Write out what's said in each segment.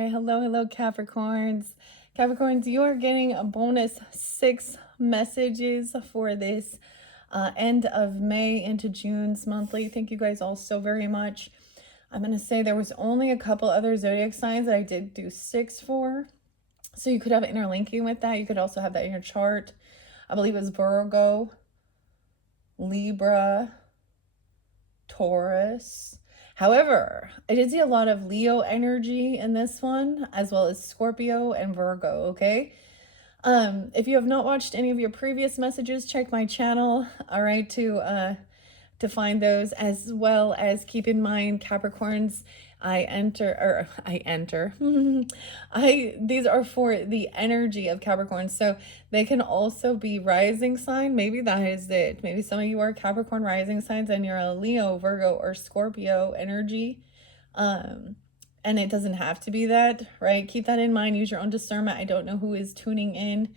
right, hello, Capricorns. Capricorns, you are getting a bonus 6 messages for this end of May into June's monthly. Thank you guys all so very much. I'm going to say there was only a couple other zodiac signs that I did do 6 for. So you could have interlinking with that. You could also have that in your chart. I believe it was Virgo, Libra, Taurus. However, I did see a lot of Leo energy in this one, as well as Scorpio and Virgo, okay? If you have not watched any of your previous messages, check my channel, all right, to find those, as well as keep in mind, Capricorns, these are for the energy of Capricorn, so they can also be rising sign. Maybe that is it. Maybe some of you are Capricorn rising signs and you're a Leo, Virgo, or Scorpio energy. And it doesn't have to be that, right? Keep that in mind. Use your own discernment. I don't know who is tuning in.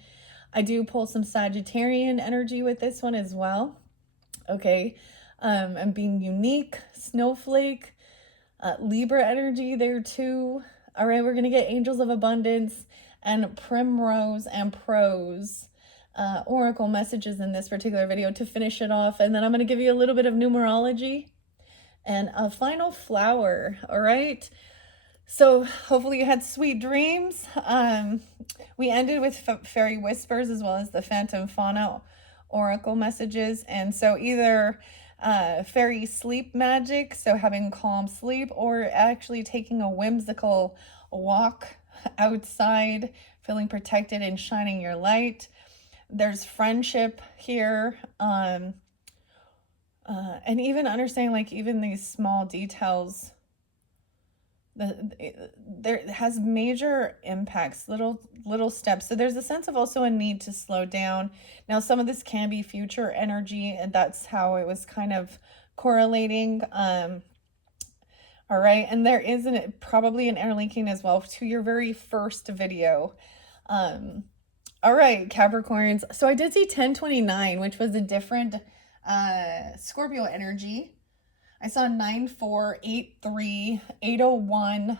I do pull some Sagittarian energy with this one as well. Okay. And being unique, snowflake, Libra energy there too. All right, we're going to get Angels of Abundance and Primrose and Prose oracle messages in this particular video to finish it off. And then I'm going to give you a little bit of numerology and a final flower. All right. So hopefully you had sweet dreams. We ended with fairy whispers as well as the phantom fauna oracle messages. And so either fairy sleep magic, so having calm sleep, or actually taking a whimsical walk outside, feeling protected and shining your light. There's friendship here, and even understanding, like, even these small details, there has major impacts, little steps. So there's a sense of also a need to slow down. Now, some of this can be future energy, and that's how it was kind of correlating. All right, and there is probably an interlinking as well to your very first video. All right, Capricorns. So I did see 1029, which was a different Scorpio energy. I saw 9, 4, 8, 3, 801,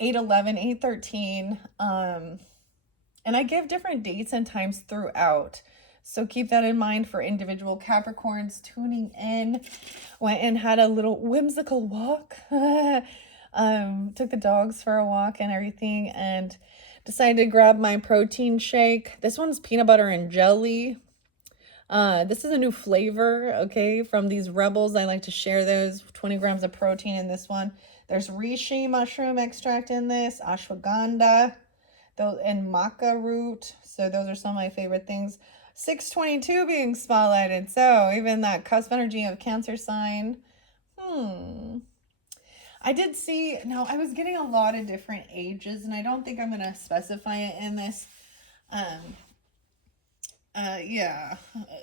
811, 813. And I give different dates and times throughout. So keep that in mind for individual Capricorns tuning in. Went and had a little whimsical walk. Took the dogs for a walk and everything, and decided to grab my protein shake. This one's peanut butter and jelly. This is a new flavor, okay, from these Rebels. I like to share those. 20 grams of protein in this one. There's reishi mushroom extract in this, ashwagandha, and maca root. So those are some of my favorite things. 622 being spotlighted. So even that cusp energy of Cancer sign. I did see, now I was getting a lot of different ages, and I don't think I'm going to specify it in this. Yeah,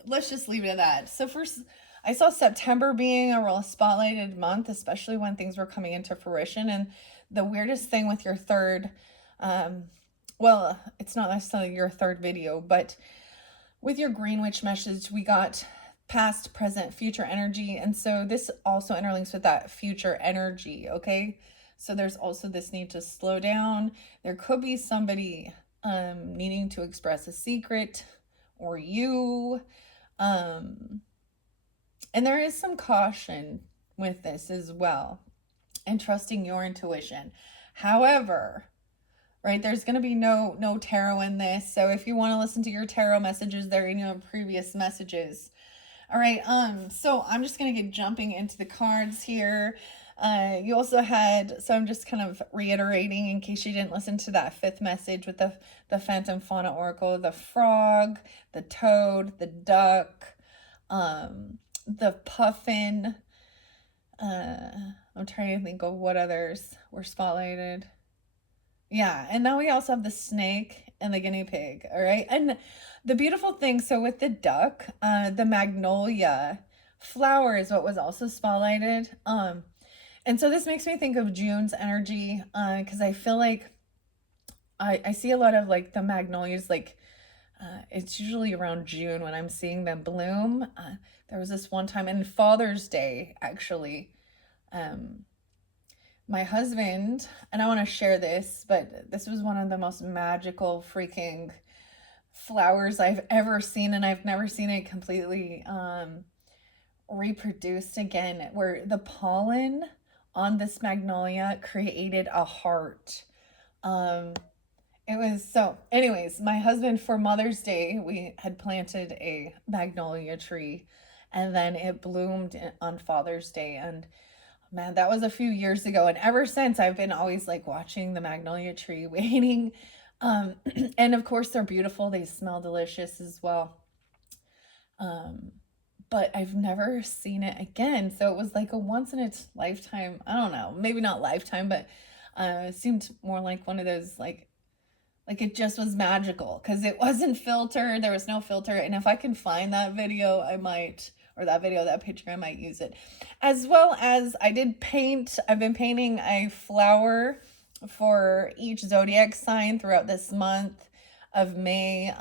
let's just leave it at that. So first, I saw September being a real spotlighted month, especially when things were coming into fruition. And the weirdest thing with your third, well, it's not necessarily your third video, but with your Green Witch message, we got past, present, future energy. And so this also interlinks with that future energy, okay? So there's also this need to slow down. There could be somebody needing to express a secret, or you, and there is some caution with this as well, and trusting your intuition. However, right, there's going to be no tarot in this, so if you want to listen to your tarot messages, they're in your previous messages. All right, so I'm just going to get jumping into the cards here. You also had, so I'm just kind of reiterating in case you didn't listen to that fifth message with the Phantom Fauna Oracle, the frog, the toad, the duck, the puffin. I'm trying to think of what others were spotlighted. Yeah, and now we also have the snake and the guinea pig, all right? And the beautiful thing, so with the duck, the magnolia flower is what was also spotlighted. And so this makes me think of June's energy, because I feel like I see a lot of like the magnolias, like it's usually around June when I'm seeing them bloom. There was this one time in Father's Day, actually, My husband, and I want to share this, but this was one of the most magical freaking flowers I've ever seen, and I've never seen it completely reproduced again, where the pollen on this magnolia created a heart. Um, it was so, anyways, my husband for Mother's Day, we had planted a magnolia tree, and then it bloomed on Father's Day. And man, that was a few years ago. And ever since, I've been always like watching the magnolia tree, waiting. Um, and of course, they're beautiful. They smell delicious as well. Um, but I've never seen it again. So it was like a once in its lifetime. I don't know, maybe not lifetime, but it seemed more like one of those like it just was magical because it wasn't filtered. There was no filter. And if I can find that video, I might, or that video, that picture, I might use it. As well as I did paint. I've been painting a flower for each zodiac sign throughout this month of May.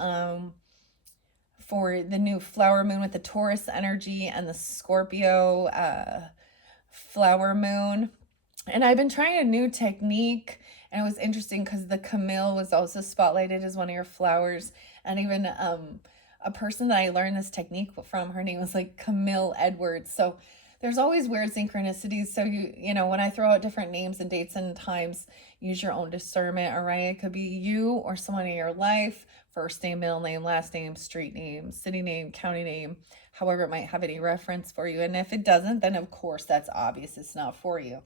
For the new flower moon with the Taurus energy and the Scorpio flower moon. And I've been trying a new technique, and it was interesting because the Camille was also spotlighted as one of your flowers. And even a person that I learned this technique from, her name was like Camille Edwards. So there's always weird synchronicities. So you know, when I throw out different names and dates and times, use your own discernment, all right? It could be you or someone in your life, first name, middle name, last name, street name, city name, county name, however it might have any reference for you. And if it doesn't, then of course that's obvious it's not for you.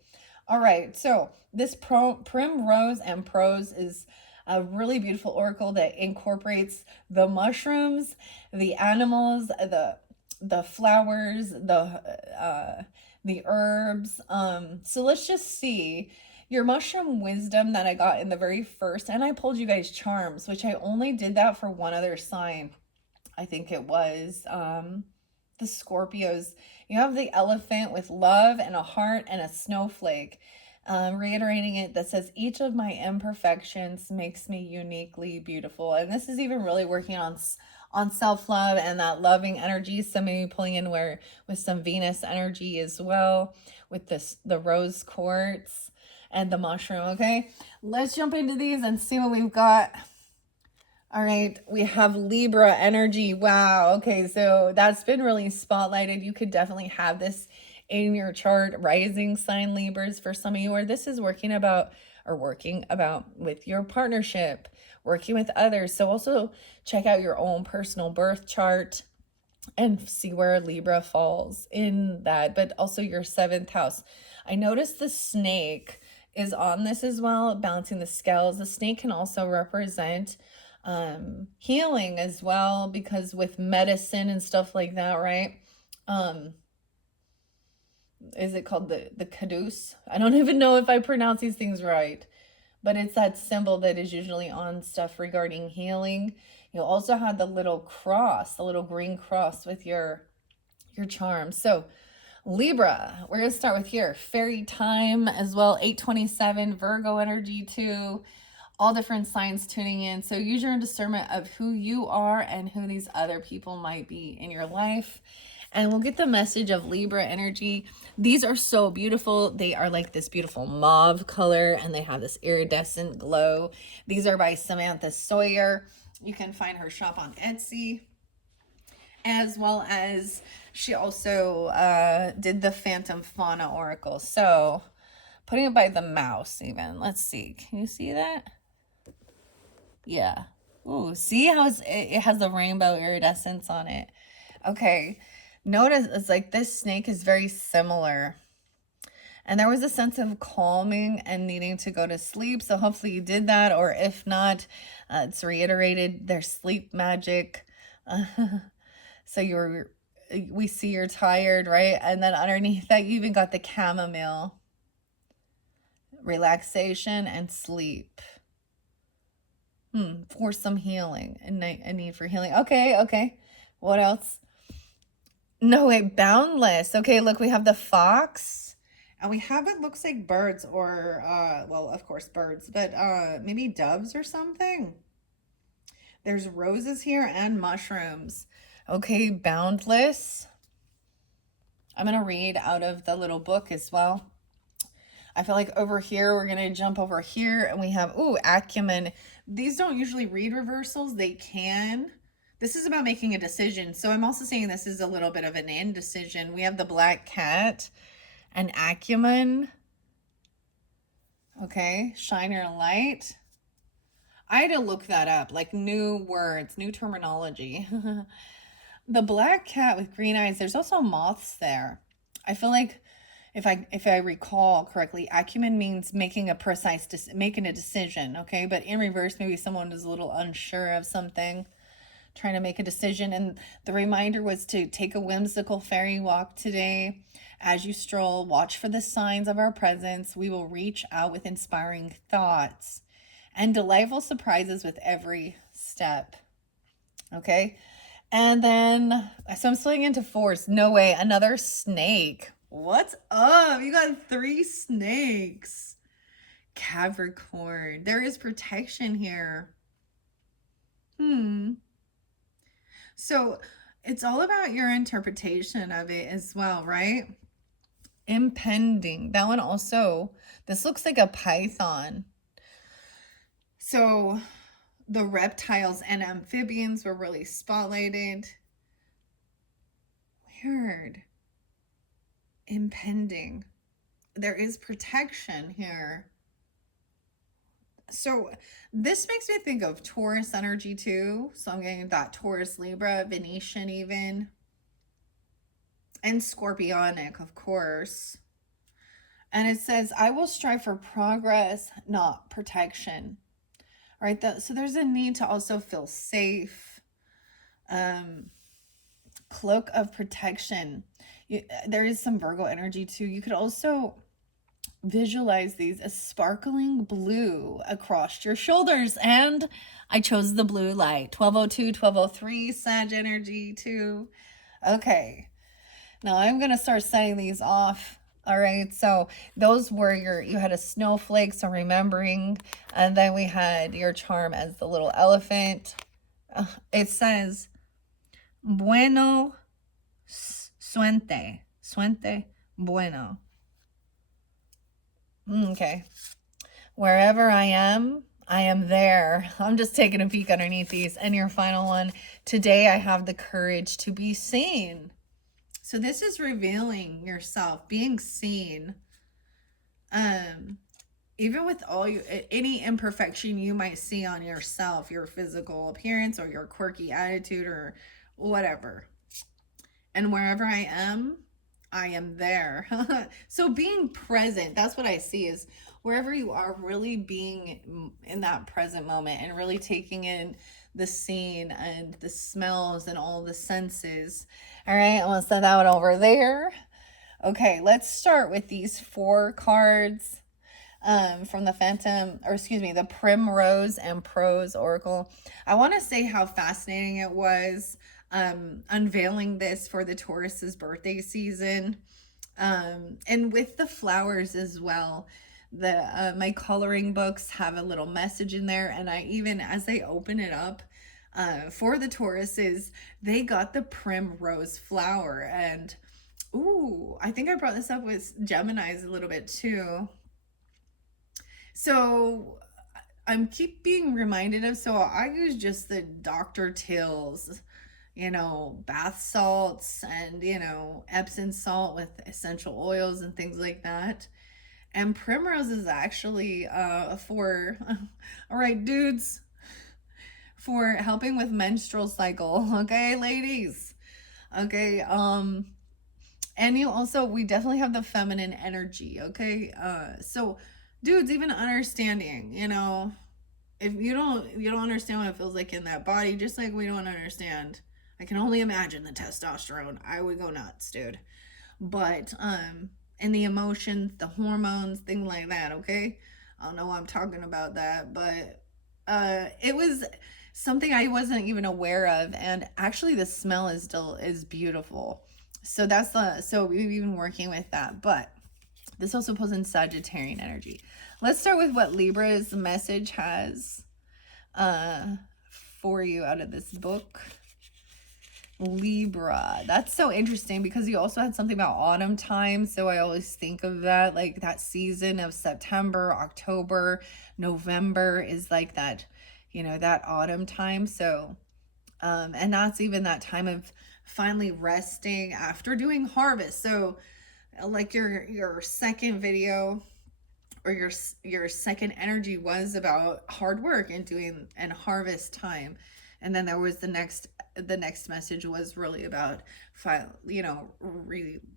All right, so this Primrose and Prose is a really beautiful oracle that incorporates the mushrooms, the animals, the flowers, the herbs. So let's just see your mushroom wisdom that I got in the very first, and I pulled you guys charms, which I only did that for one other sign. I think it was the Scorpios. You have the elephant with love and a heart and a snowflake. Reiterating it, that says each of my imperfections makes me uniquely beautiful. And this is even really working on self-love and that loving energy. So maybe pulling in where with some Venus energy as well, with the rose quartz and the mushroom. Okay, let's jump into these and see what we've got. All right, we have Libra energy. Wow. Okay, so that's been really spotlighted. You could definitely have this in your chart, rising sign Libras for some of you, or this is working about with your partnership, working with others. So also check out your own personal birth chart and see where Libra falls in that, but also your 7th house. I noticed the snake is on this as well, balancing the scales. The snake can also represent healing as well, because with medicine and stuff like that, right? Is it called the caduce? I don't even know if I pronounce these things right, but it's that symbol that is usually on stuff regarding healing. You'll also have the little cross, the little green cross with your charm. So Libra, we're going to start with here. Fairy time as well, 827, Virgo energy too. All different signs tuning in. So use your discernment of who you are and who these other people might be in your life. And we'll get the message of Libra energy. These are so beautiful. They are like this beautiful mauve color, and they have this iridescent glow. These are by Samantha Sawyer. You can find her shop on Etsy, as well as she also did the Phantom Fauna Oracle. So putting it by the mouse even. Let's see. Can you see that? Yeah. Ooh, see how it has the rainbow iridescence on it. Okay. Notice it's like this snake is very similar. And there was a sense of calming and needing to go to sleep. So hopefully you did that. Or if not, it's reiterated their sleep magic. So we see you're tired, right? And then underneath that, you even got the chamomile. Relaxation and sleep. For some healing. A need for healing. Okay. What else? No, wait, boundless. Okay, look, we have the fox. And we have, it looks like birds or, well, of course, birds. But maybe doves or something. There's roses here and mushrooms. Okay, boundless. I'm going to read out of the little book as well. I feel like over here, we're going to jump over here and we have, ooh, acumen. These don't usually read reversals. They can. This is about making a decision. So I'm also saying this is a little bit of an indecision. We have the black cat and acumen. Okay, shine your light. I had to look that up, like new words, new terminology. The black cat with green eyes, there's also moths there. I feel like if I recall correctly, acumen means making a making a decision, okay? But in reverse, maybe someone is a little unsure of something, trying to make a decision. And the reminder was to take a whimsical fairy walk today. As you stroll, watch for the signs of our presence. We will reach out with inspiring thoughts and delightful surprises with every step. Okay? And then, so I'm splitting into fours. No way, another snake. What's up? You got 3 snakes. Capricorn. There is protection here. So it's all about your interpretation of it as well, right? Impending. That one also, this looks like a python. So the reptiles and amphibians were really spotlighted. Weird. Impending. There is protection here. So this makes me think of Taurus energy too. So I'm getting that Taurus, Libra, Venetian even. And Scorpionic, of course. And it says, I will strive for progress, not protection. All right, so there's a need to also feel safe. Cloak of protection. There is some Virgo energy too. You could also visualize these as sparkling blue across your shoulders. And I chose the blue light. 1202, 1203, Sag energy too. Okay. Now I'm going to start setting these off. All right. So those were you had a snowflake. So remembering, and then we had your charm as the little elephant. It says, bueno suente. Suente bueno. Okay. Wherever I am there. I'm just taking a peek underneath these. And your final one. Today I have the courage to be seen. So this is revealing yourself, being seen. Even with any imperfection you might see on yourself, your physical appearance or your quirky attitude or whatever. And wherever I am there. So being present, that's what I see, is wherever you are, really being in that present moment and really taking in the scene and the smells and all the senses. All right, I'm gonna send that one over there. Okay, let's start with these 4 cards from the the Primrose and Prose Oracle. I want to say how fascinating it was unveiling this for the Taurus's birthday season, and with the flowers as well. My coloring books have a little message in there, and I even, as they open it up for the Tauruses, they got the primrose flower. And ooh, I think I brought this up with Geminis a little bit too. So I'm keep being reminded of, so I use just the Dr. Till's, bath salts and, Epsom salt with essential oils and things like that. And primrose is actually for, all right, dudes, for helping with menstrual cycle. Okay, ladies. Okay. And we definitely have the feminine energy. Okay. So dudes, even understanding, if you don't understand what it feels like in that body, just like we don't understand, I can only imagine the testosterone. I would go nuts, dude. But, and the emotions, the hormones, things like that, okay? I don't know why I'm talking about that, but it was something I wasn't even aware of, and actually the smell is beautiful. So so we've been working with that, but this also pulls in Sagittarian energy. Let's start with what Libra's message has for you out of this book. Libra. That's so interesting because you also had something about autumn time. So I always think of that, like that season of September, October, November is like that, that autumn time. So, and that's even that time of finally resting after doing harvest. So, like your second video or your second energy was about hard work and doing and harvest time, and then there was the next message was really about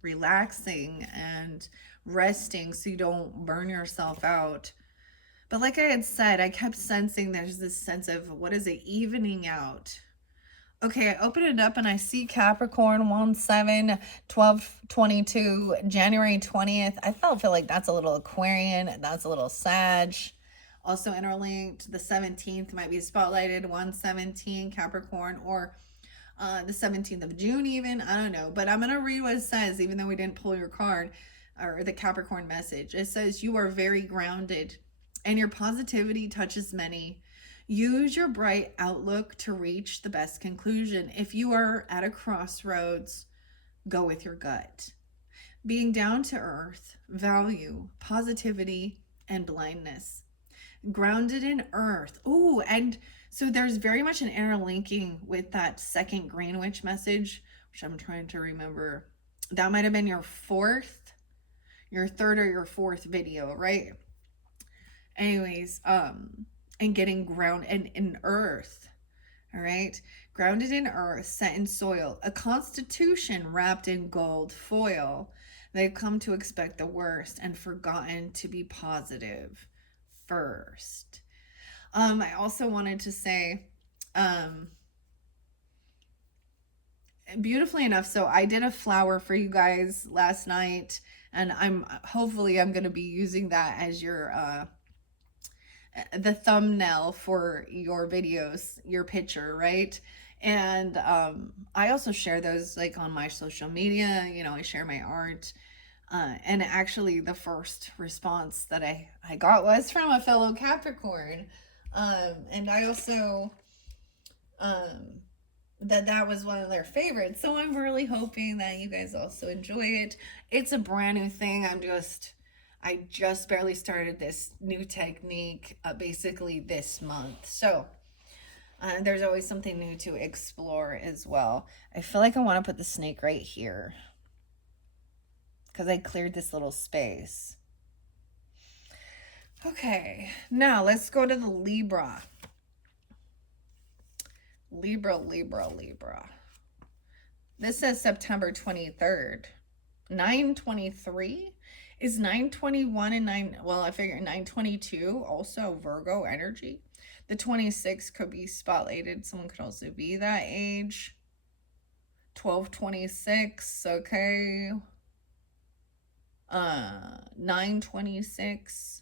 relaxing and resting so you don't burn yourself out. But like I had said, I kept sensing there's this sense of, what is it, evening out. Okay, I open it up and I see Capricorn 1/7/12/22, January 20th. I feel like that's a little Aquarian, that's a little Sag. Also interlinked, the 17th might be spotlighted, 1/17 Capricorn, or the 17th of June even. I don't know, but I'm going to read what it says, even though we didn't pull your card or the Capricorn message. It says, you are very grounded and your positivity touches many. Use your bright outlook to reach the best conclusion. If you are at a crossroads, go with your gut. Being down to earth, value, positivity, and blindness. Grounded in earth. Ooh, and so there's very much an interlinking with that second Greenwich message, which I'm trying to remember. That might have been your third or your fourth video, right? Anyways, and getting grounded and in earth. All right, grounded in earth, set in soil, a constitution wrapped in gold foil. They've come to expect the worst and forgotten to be positive first. I also wanted to say, beautifully enough, so I did a flower for you guys last night, and I'm going to be using that as your the thumbnail for your videos, your picture, right? And I also share those like on my social media. I share my art. And actually the first response that I got was from a fellow Capricorn. And I also, that was one of their favorites. So I'm really hoping that you guys also enjoy it. It's a brand new thing. I just barely started this new technique basically this month. So there's always something new to explore as well. I feel like I want to put the snake right here because I cleared this little space. Okay, now let's go to the Libra. Libra. This says September 23rd. 9/23? Is 9/21 and 9, well, I figure 9/22 also Virgo energy? The 26 could be spotlighted. Someone could also be that age. 12/26, okay. 9/26.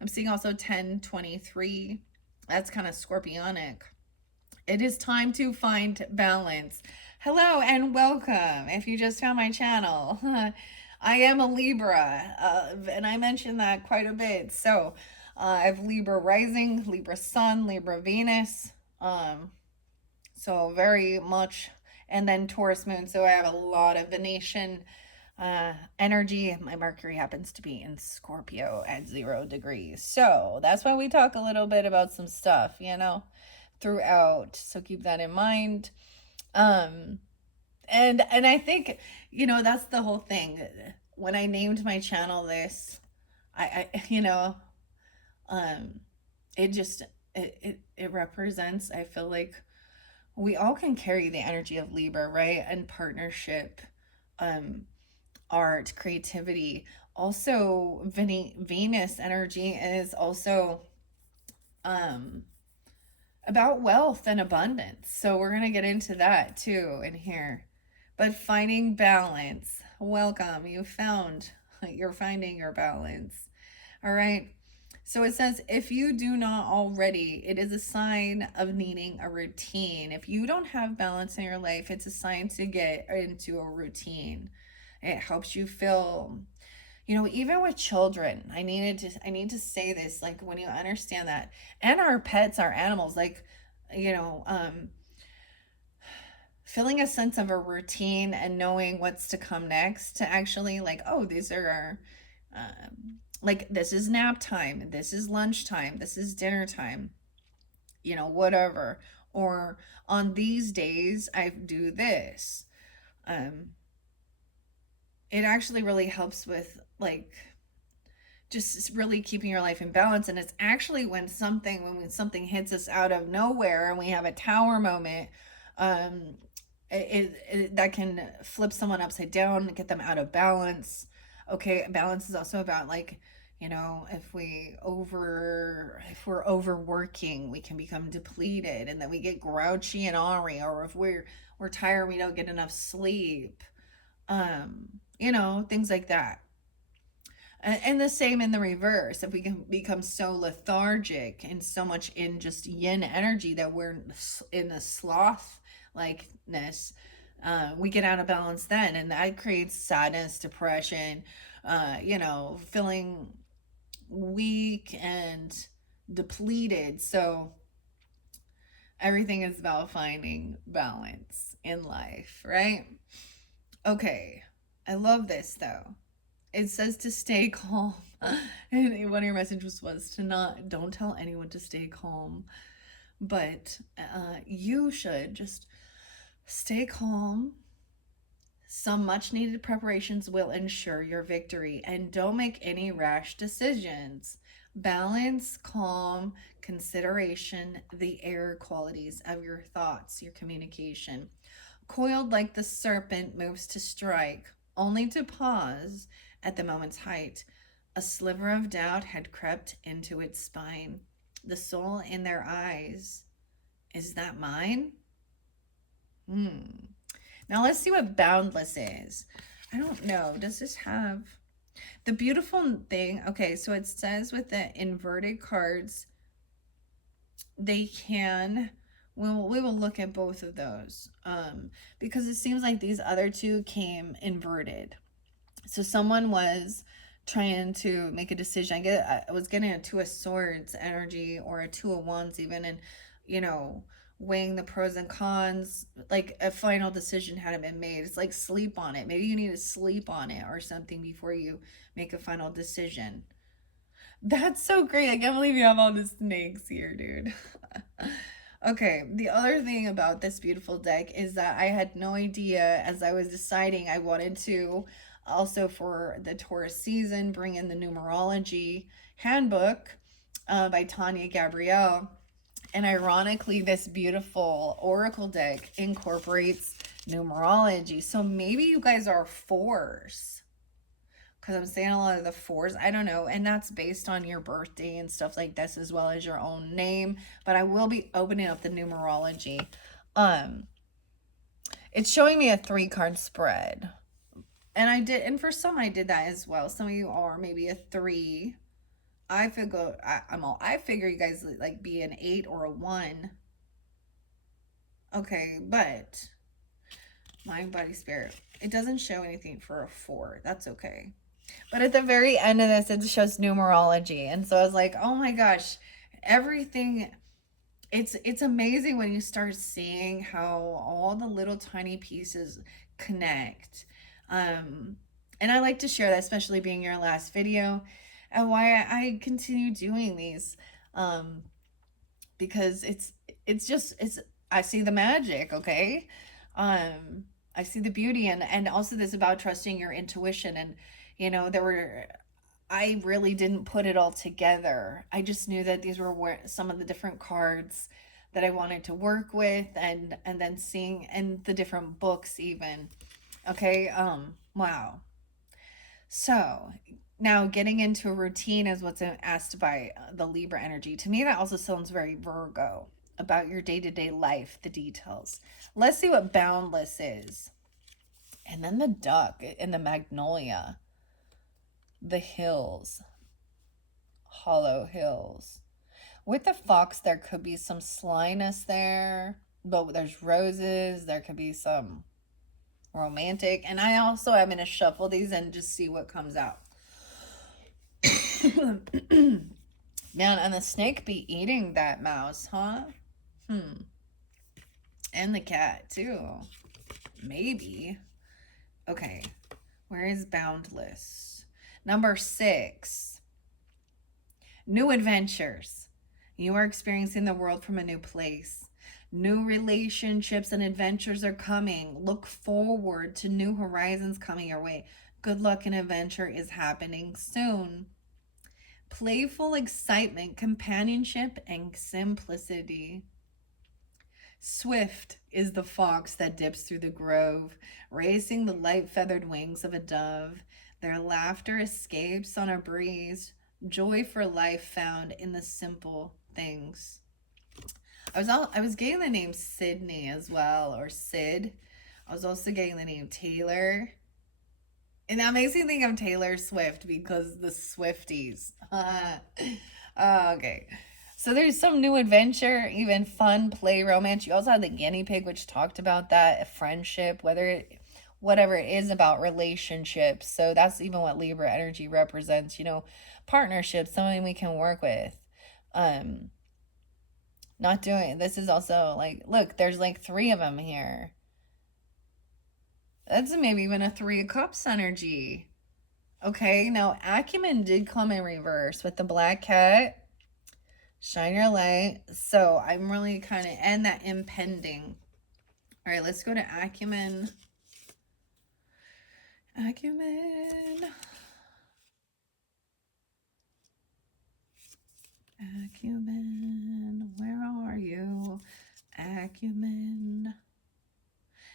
I'm seeing also 10/23. That's kind of scorpionic. It is time to find balance. Hello and welcome. If you just found my channel, I am a Libra, and I mentioned that quite a bit. So I have Libra rising, Libra sun, Libra Venus. So very much, and then Taurus moon. So I have a lot of Venetian energy. My Mercury happens to be in Scorpio at 0 degrees. So that's why we talk a little bit about some stuff, throughout. So keep that in mind. And I think, that's the whole thing. When I named my channel this, it represents, I feel like we all can carry the energy of Libra, right? And partnership, art, creativity. Also, Venus energy is also, about wealth and abundance. So we're going to get into that too in here. But finding balance. Welcome. You're finding your balance. All right. So it says, if you do not already, it is a sign of needing a routine. If you don't have balance in your life, it's a sign to get into a routine. It helps you feel, even with children, I need to say this, like when you understand that, and our pets, our animals, like, feeling a sense of a routine and knowing what's to come next, to actually like, oh, these are our, like, this is nap time, this is lunchtime, this is dinner time, whatever. Or on these days, I do this. Um, it actually really helps with like just really keeping your life in balance. And it's actually when something hits us out of nowhere and we have a tower moment, um that can flip someone upside down and get them out of balance. Okay, balance is also about like, if we're overworking, we can become depleted, and then we get grouchy and ornery. Or if we're tired, we don't get enough sleep, things like that. And the same in the reverse. If we can become so lethargic and so much in just yin energy that we're in the sloth likeness, we get out of balance then. And that creates sadness, depression, feeling weak and depleted. So everything is about finding balance in life, right? Okay. I love this though. It says to stay calm. And one of your messages was to don't tell anyone to stay calm. But you should just stay calm. Some much needed preparations will ensure your victory. And don't make any rash decisions. Balance, calm, consideration, the air qualities of your thoughts, your communication. Coiled like the serpent moves to strike, only to pause at the moment's height. A sliver of doubt had crept into its spine. The soul in their eyes. Is that mine? Now let's see what boundless is. I don't know. Does this have the beautiful thing? Okay, so it says with the inverted cards, they can. We will look at both of those, because it seems like these other two came inverted. So someone was trying to make a decision. I was getting a Two of Swords energy, or a Two of Wands even, and weighing the pros and cons. Like a final decision hadn't been made. It's like sleep on it. Maybe you need to sleep on it or something before you make a final decision. That's so great. I can't believe you have all the snakes here, dude. Okay, the other thing about this beautiful deck is that I had no idea, as I was deciding, I wanted to also, for the Taurus season, bring in the numerology handbook by Tanya Gabrielle. And ironically, this beautiful oracle deck incorporates numerology. So maybe you guys are fours, because I'm saying a lot of the fours. I don't know. And that's based on your birthday and stuff like this, as well as your own name. But I will be opening up the numerology. It's showing me a 3-card spread. And for some I did that as well. Some of you are maybe a 3. I figure you guys like be an 8 or a 1. Okay, but mind, body, spirit. It doesn't show anything for a 4. That's okay. But at the very end of this, it shows numerology. And so I was like, oh my gosh, everything. It's amazing when you start seeing how all the little tiny pieces connect. And I like to share that, especially being your last video, and why I continue doing these. Because I see the magic, okay? I see the beauty, and also this about trusting your intuition. And I really didn't put it all together. I just knew that these were some of the different cards that I wanted to work with, and then seeing in the different books even. Okay, wow. So now getting into a routine is what's asked by the Libra energy. To me, that also sounds very Virgo, about your day-to-day life, the details. Let's see what boundless is. And then the duck and the magnolia. The hills. Hollow hills. With the fox, there could be some slyness there. But there's roses. There could be some romantic. And I also am going to shuffle these and just see what comes out. Man, and the snake be eating that mouse, huh? And the cat, too. Maybe. Okay. Where is Boundless? Number 6. New adventures. You are experiencing the world from a new place. New relationships and adventures are coming. Look forward to new horizons coming your way. Good luck and adventure is happening soon. Playful excitement, companionship, and simplicity. Swift is the fox that dips through the grove, raising the light feathered wings of a dove. Their laughter escapes on a breeze, joy for life found in the simple things. I was getting the name Sydney as well, or Sid. I was also getting the name Taylor. And that makes me think of Taylor Swift because the Swifties. Okay. So there's some new adventure, even fun play romance. You also had the guinea pig, which talked about that friendship, whatever it is about relationships. So that's even what Libra energy represents. Partnerships, something we can work with. Um, Not doing. This is also like, look, there's like 3 of them here. That's maybe even a 3 of Cups energy. Okay, now Acumen did come in reverse with the black cat. Shine your light. So I'm really kind of, and that impending. All right, let's go to Acumen. Acumen. Acumen. Where are you? Acumen.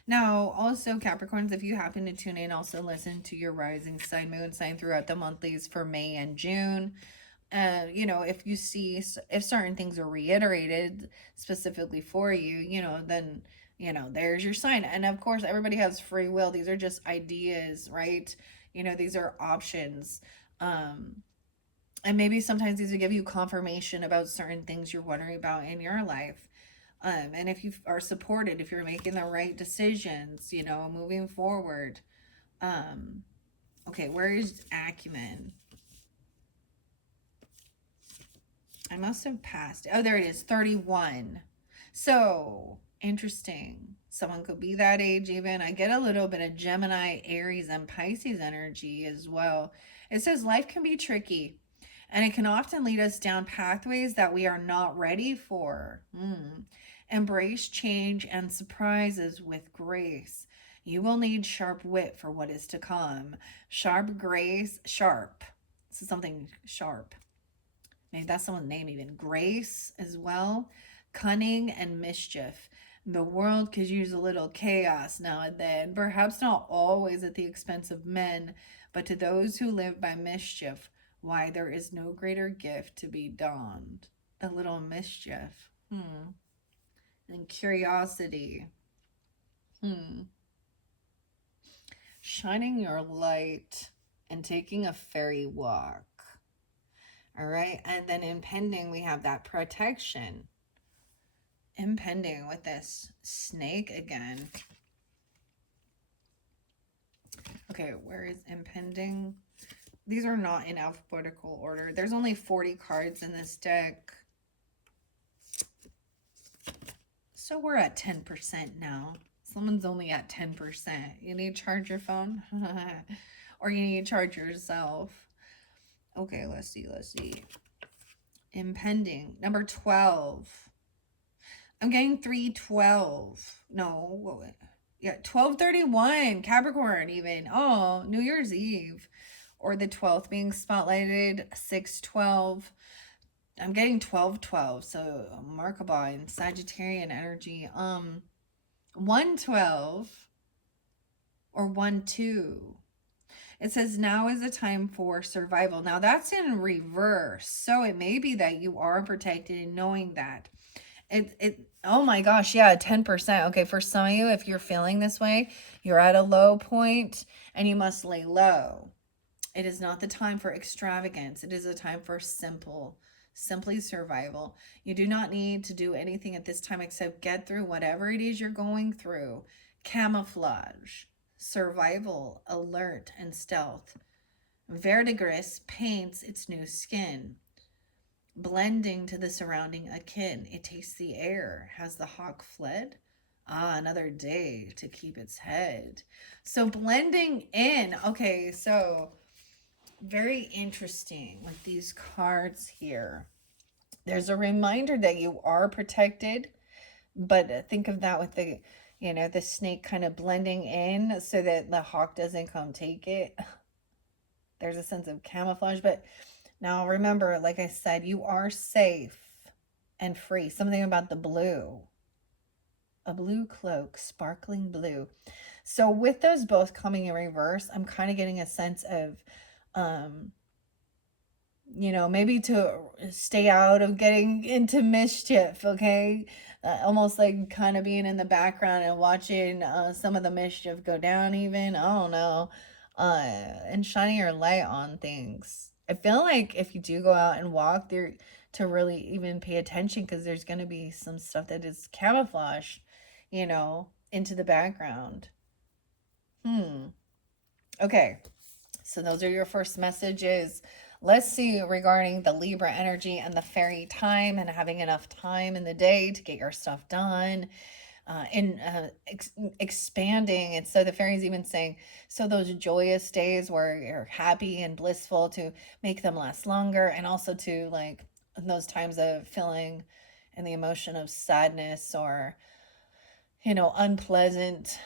Now, also, Capricorns, if you happen to tune in, also listen to your rising sign, moon sign throughout the monthlies for May and June. If you see, if certain things are reiterated specifically for you, then, there's your sign. And of course, everybody has free will. These are just ideas, right? These are options. And maybe sometimes these will give you confirmation about certain things you're wondering about in your life. And if you are supported, if you're making the right decisions, moving forward. Okay, where is Acumen? I must have passed. Oh, there it is, 31. So, interesting. Someone could be that age even. I get a little bit of Gemini, Aries, and Pisces energy as well. It says life can be tricky, and it can often lead us down pathways that we are not ready for. Embrace change and surprises with grace. You will need sharp wit for what is to come. Sharp grace, sharp. This is something sharp. Maybe that's someone's name even. Grace as well. Cunning and mischief. The world could use a little chaos now and then, perhaps not always at the expense of men, but to those who live by mischief, why, there is no greater gift to be donned. A little mischief. And curiosity. Shining your light and taking a fairy walk. All right. And then impending, we have that protection. Impending with this snake again. Okay, where is impending? These are not in alphabetical order. There's only 40 cards in this deck. So we're at 10% now. Someone's only at 10%. You need to charge your phone? Or you need to charge yourself. Okay, let's see. Impending. Number 12. I'm getting 312. No, yeah, 1231. Capricorn even. Oh, New Year's Eve. Or the 12th being spotlighted. 612. I'm getting 1212. So Merkabah, Sagittarian energy. 112 or 12. It says now is a time for survival. Now that's in reverse. So it may be that you are protected in knowing that. Oh my gosh, yeah, 10%. Okay, for some of you, if you're feeling this way, you're at a low point and you must lay low. It is not the time for extravagance. It is a time for simply survival. You do not need to do anything at this time except get through whatever it is you're going through. Camouflage, survival, alert, and stealth. Verdigris paints its new skin, blending to the surrounding akin. It tastes the air. Has the hawk fled? Ah, another day to keep its head. So blending in. Okay, so very interesting with these cards here. There's a reminder that you are protected, but think of that with the, the snake kind of blending in so that the hawk doesn't come take it. There's a sense of camouflage, but now remember, like I said, you are safe and free. Something about the blue. A blue cloak, sparkling blue. So with those both coming in reverse, I'm kind of getting a sense of um maybe to stay out of getting into mischief, okay? Almost like kind of being in the background and watching some of the mischief go down, even. I don't know. And shining your light on things. I feel like if you do go out and walk there, to really even pay attention, because there's going to be some stuff that is camouflage, into the background. Okay. So those are your first messages. Let's see regarding the Libra energy and the fairy time and having enough time in the day to get your stuff done. Expanding. And so the fairies even saying, so those joyous days where you're happy and blissful, to make them last longer, and also to, like, those times of feeling and the emotion of sadness or unpleasant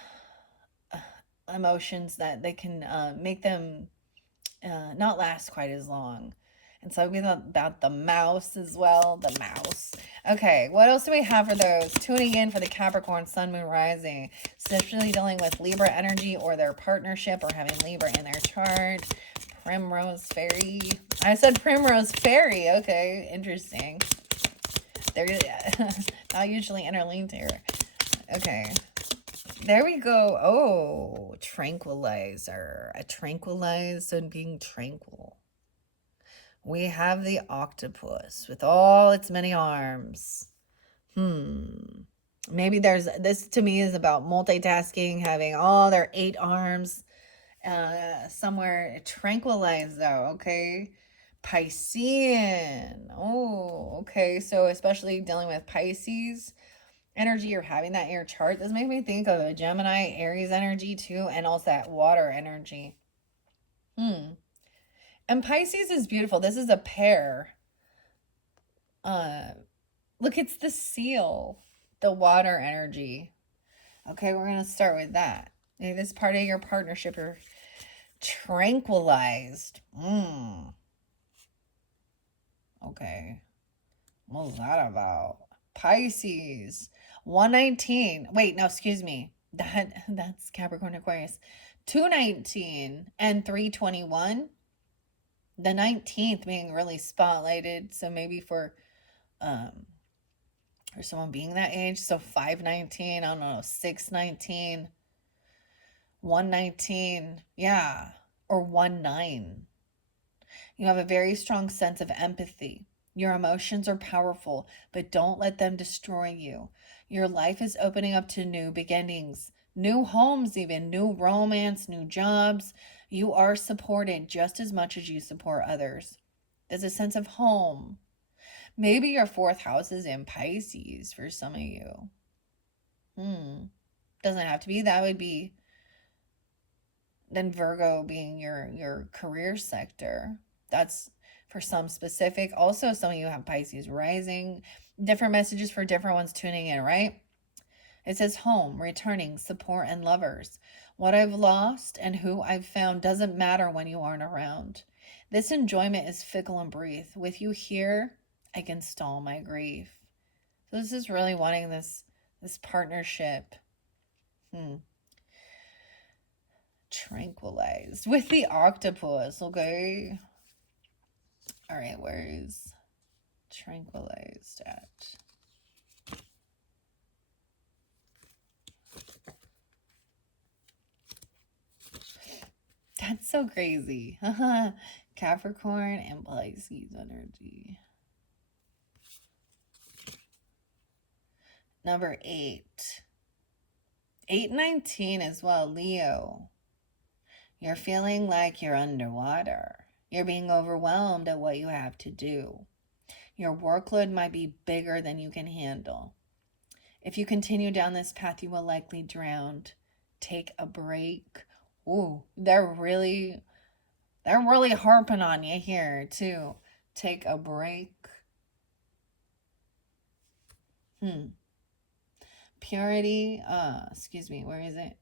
emotions, that they can make them not last quite as long. And so we thought about the mouse as well. The mouse. Okay, what else do we have for those? Tuning in for the Capricorn Sun, Moon, Rising. Especially dealing with Libra energy or their partnership or having Libra in their chart. Primrose Fairy. I said Primrose Fairy. Okay, interesting. They're not usually interlinked here. Okay. There we go. Oh, tranquilizer. A tranquilizer and being tranquil. We have the octopus with all its many arms. Maybe this to me is about multitasking, having all their 8 arms somewhere. Tranquilize though, okay? Piscean. Oh, okay. So especially dealing with Pisces energy, you're having that in your chart. This makes me think of a Gemini, Aries energy too, and also that water energy. And Pisces is beautiful. This is a pair. Look, it's the seal, the water energy. Okay, we're gonna start with that. Maybe this part of your partnership are tranquilized. Okay, what's that about? Pisces 119. Wait, no, excuse me. That's Capricorn, Aquarius. 219 and 321. The 19th being really spotlighted, so maybe for someone being that age. So 519, I don't know, 619, 119, yeah, or 19. You have a very strong sense of empathy. Your emotions are powerful, but don't let them destroy you. Your life is opening up to new beginnings, new homes, even new romance, new jobs. You are supported just as much as you support others. There's a sense of home. Maybe your 4th house is in Pisces for some of you. Doesn't have to be. That would be then Virgo being your career sector. That's for some specific. Also, some of you have Pisces rising. Different messages for different ones tuning in, right? It says home, returning, support, and lovers. What I've lost and who I've found doesn't matter when you aren't around. This enjoyment is fickle and brief. With you here, I can stall my grief. So this is really wanting this partnership. Tranquilized with the octopus, okay? All right, where is tranquilized at? That's so crazy. Capricorn and Pisces energy. Number 8. 819 as well, Leo. You're feeling like you're underwater. You're being overwhelmed at what you have to do. Your workload might be bigger than you can handle. If you continue down this path, you will likely drown. Take a break. Ooh, they're really harping on you here too. Take a break. Purity. Excuse me, where is it?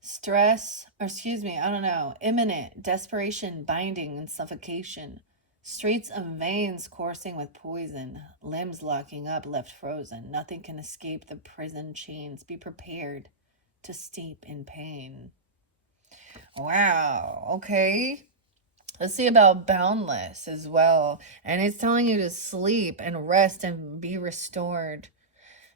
Stress, or excuse me, I don't know. Imminent, desperation, binding, and suffocation. Streets of veins coursing with poison, limbs locking up, left frozen. Nothing can escape the prison chains. Be prepared to steep in pain. Wow, okay. Let's see about boundless as well. And it's telling you to sleep and rest and be restored.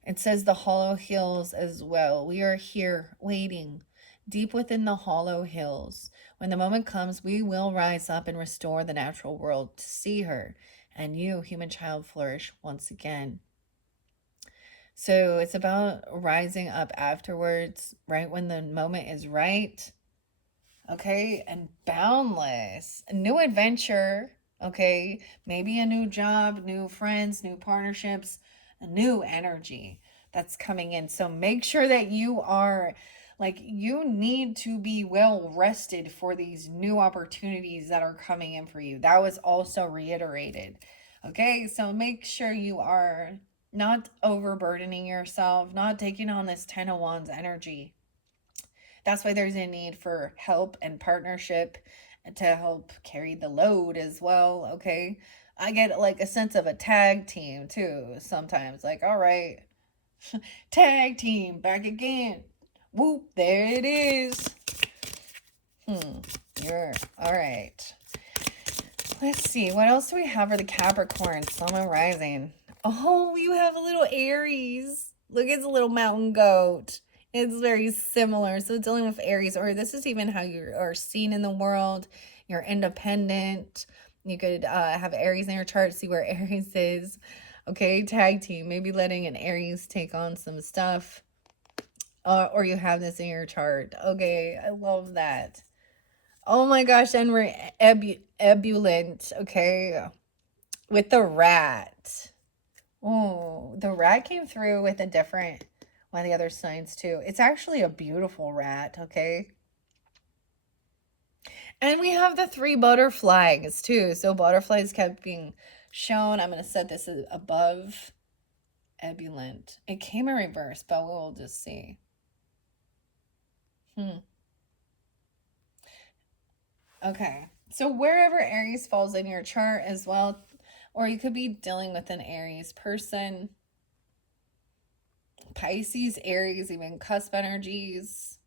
It says the hollow hills as well. We are here waiting deep within the hollow hills. When the moment comes, we will rise up and restore the natural world to see her and you, human child, flourish once again. So it's about rising up afterwards, right when the moment is right. Okay, and boundless, a new adventure. Okay, maybe a new job, new friends, new partnerships, a new energy that's coming in. So make sure that you are you need to be well rested for these new opportunities that are coming in for you. That was also reiterated. Okay, so make sure you are not overburdening yourself, not taking on this 10 of Wands energy. That's why there's a need for help and partnership to help carry the load as well. Okay, I get like a sense of a tag team too sometimes. Like, all right, tag team back again. Whoop, there it is. You're all right. Let's see, what else do we have for the Capricorn, Sun and Rising? Oh, you have a little Aries. Look, it's a little mountain goat. It's very similar. So dealing with Aries, or this is even how you are seen in the world. You're independent. You could have Aries in your chart, see where Aries is. Okay, tag team. Maybe letting an Aries take on some stuff. Or you have this in your chart. Okay, I love that. Oh my gosh, and we're ebullient, okay, with the rat. Oh, the rat came through with a different one of the other signs too. It's actually a beautiful rat, okay? And we have the 3 butterflies too. So butterflies kept being shown. I'm going to set this above ebullient. It came in reverse, but we'll just see. Okay, so wherever Aries falls in your chart as well, or you could be dealing with an Aries person, Pisces, Aries, even cusp energies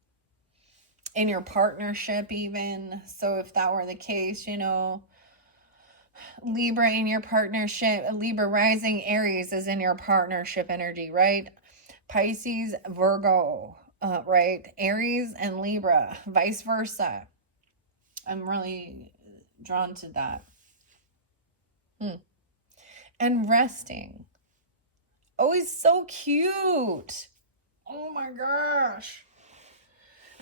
in your partnership even. So if that were the case, Libra in your partnership, Libra rising, Aries is in your partnership energy, right? Pisces, Virgo, right? Aries and Libra, vice versa. I'm really drawn to that. And resting. Oh, he's so cute. Oh my gosh.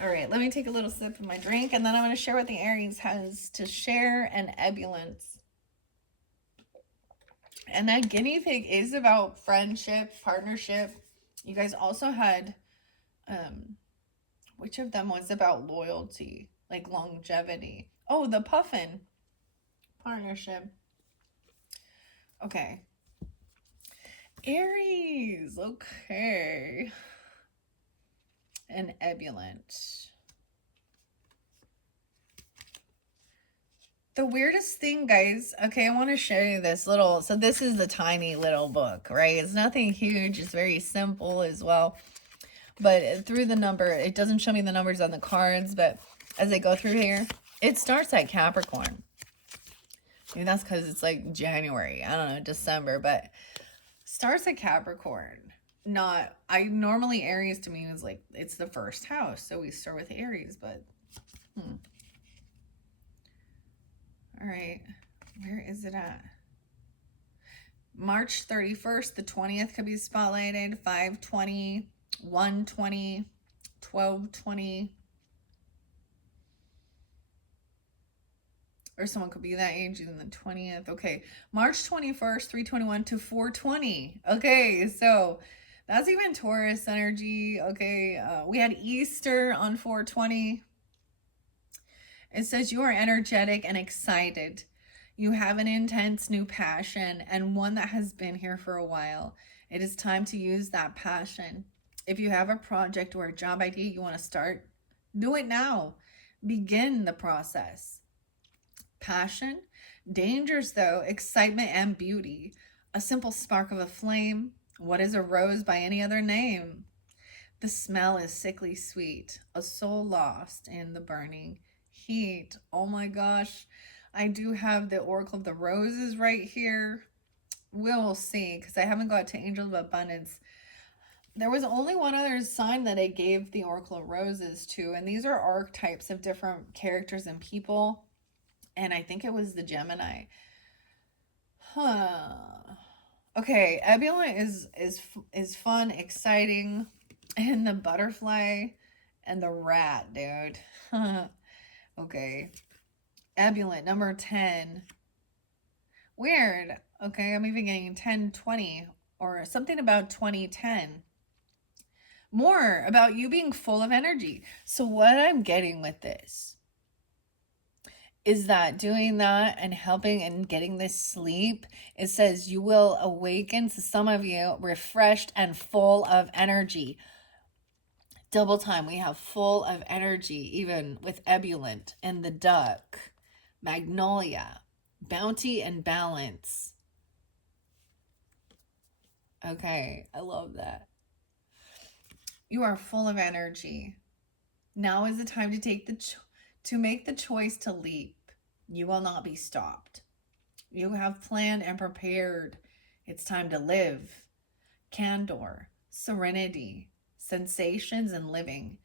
All right, let me take a little sip of my drink, and then I'm going to share what the Aries has to share and ebullience. And that guinea pig is about friendship, partnership. You guys also had, which of them was about loyalty, like longevity? Oh, the puffin partnership. Okay. Aries, okay. And ebullient. The weirdest thing, guys, okay, I want to show you this little, so this is the tiny little book, right? It's nothing huge, it's very simple as well. But through the number, it doesn't show me the numbers on the cards, but as I go through here, it starts at Capricorn. Maybe that's because it's like January, I don't know, December, but starts at Capricorn. Normally Aries to me is like, it's the first house, so we start with Aries, but all right, where is it at? March 31st, the 20th could be spotlighted, 5/20, 1/20, 12/20. Or someone could be that age in the 20th. Okay, March 21st, 3/21 to 4/20. Okay, so That's even Taurus energy. Okay. We had Easter on 420. It says you are energetic and excited. You have an intense new passion and one that has been here for a while. It is time to use that passion. If you have a project or a job idea you want to start, do it now. Begin the process. Passion, dangers though, excitement and beauty. A simple spark of a flame. What is a rose by any other name? The smell is sickly sweet, a soul lost in the burning heat. Oh my gosh. I do have the Oracle of the Roses right here. We'll see, because I haven't got to Angel of Abundance. There was only one other sign that I gave the Oracle of Roses to, and these are archetypes of different characters and people. And I think it was the Gemini. Huh. Okay, Ebullient is fun, exciting, and the butterfly and the rat, dude. Okay. Ebullient, number 10. Weird. Okay, I'm even getting 1020 or something about 2010. More about you being full of energy. So what I'm getting with this is that doing that and helping and getting this sleep, it says you will awaken to some of you refreshed and full of energy. Double time, we have full of energy, even with Ebullient and the duck, Magnolia, bounty and balance. Okay, I love that. You are full of energy. Now is the time to take to make the choice to leap. You will not be stopped. You have planned and prepared. It's time to live. Candor, serenity, sensations and living.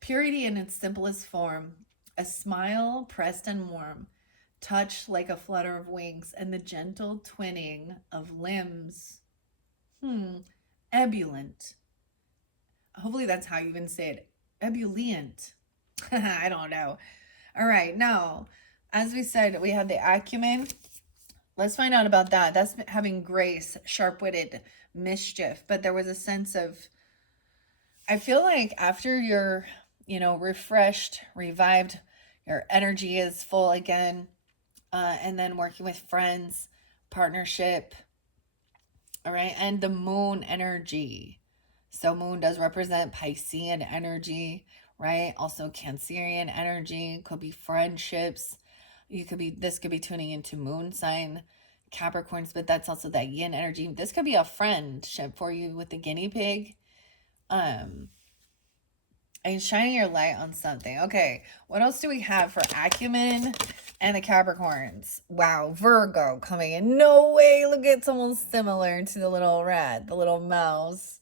Purity in its simplest form. A smile pressed and warm. Touch like a flutter of wings and the gentle twinning of limbs. Ebullient. Hopefully that's how you even say it. Ebullient. I don't know. All right, now, as we said, we have the acumen. Let's find out about that. That's having grace, sharp-witted, mischief. But there was a sense of, I feel like after you're, refreshed, revived, your energy is full again, and then working with friends, partnership, all right, and the moon energy. So moon does represent Piscean energy, right? Also Cancerian energy, could be friendships. This could be tuning into moon sign Capricorns, but that's also that yin energy. This could be a friendship for you with the guinea pig. And shining your light on something. Okay, what else do we have for acumen and the Capricorns? Wow, Virgo coming in. No way, look at someone similar to the little rat, the little mouse.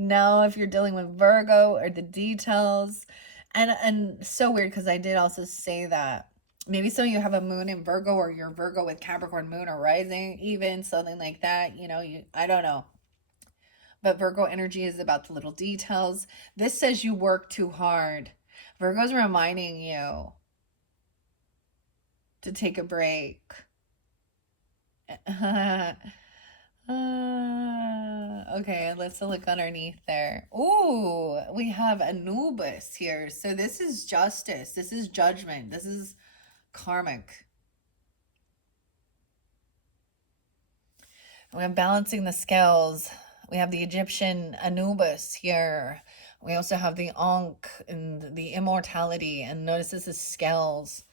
Now, if you're dealing with Virgo or the details, and so weird because I did also say that maybe some of you have a moon in Virgo or you're Virgo with Capricorn moon or rising, even something like that. I don't know. But Virgo energy is about the little details. This says you work too hard. Virgo's reminding you to take a break. Okay, let's look underneath there. Ooh, we have Anubis here. So this is justice. This is judgment. This is karmic. We have balancing the scales. We have the Egyptian Anubis here. We also have the Ankh and the immortality. And notice this is scales.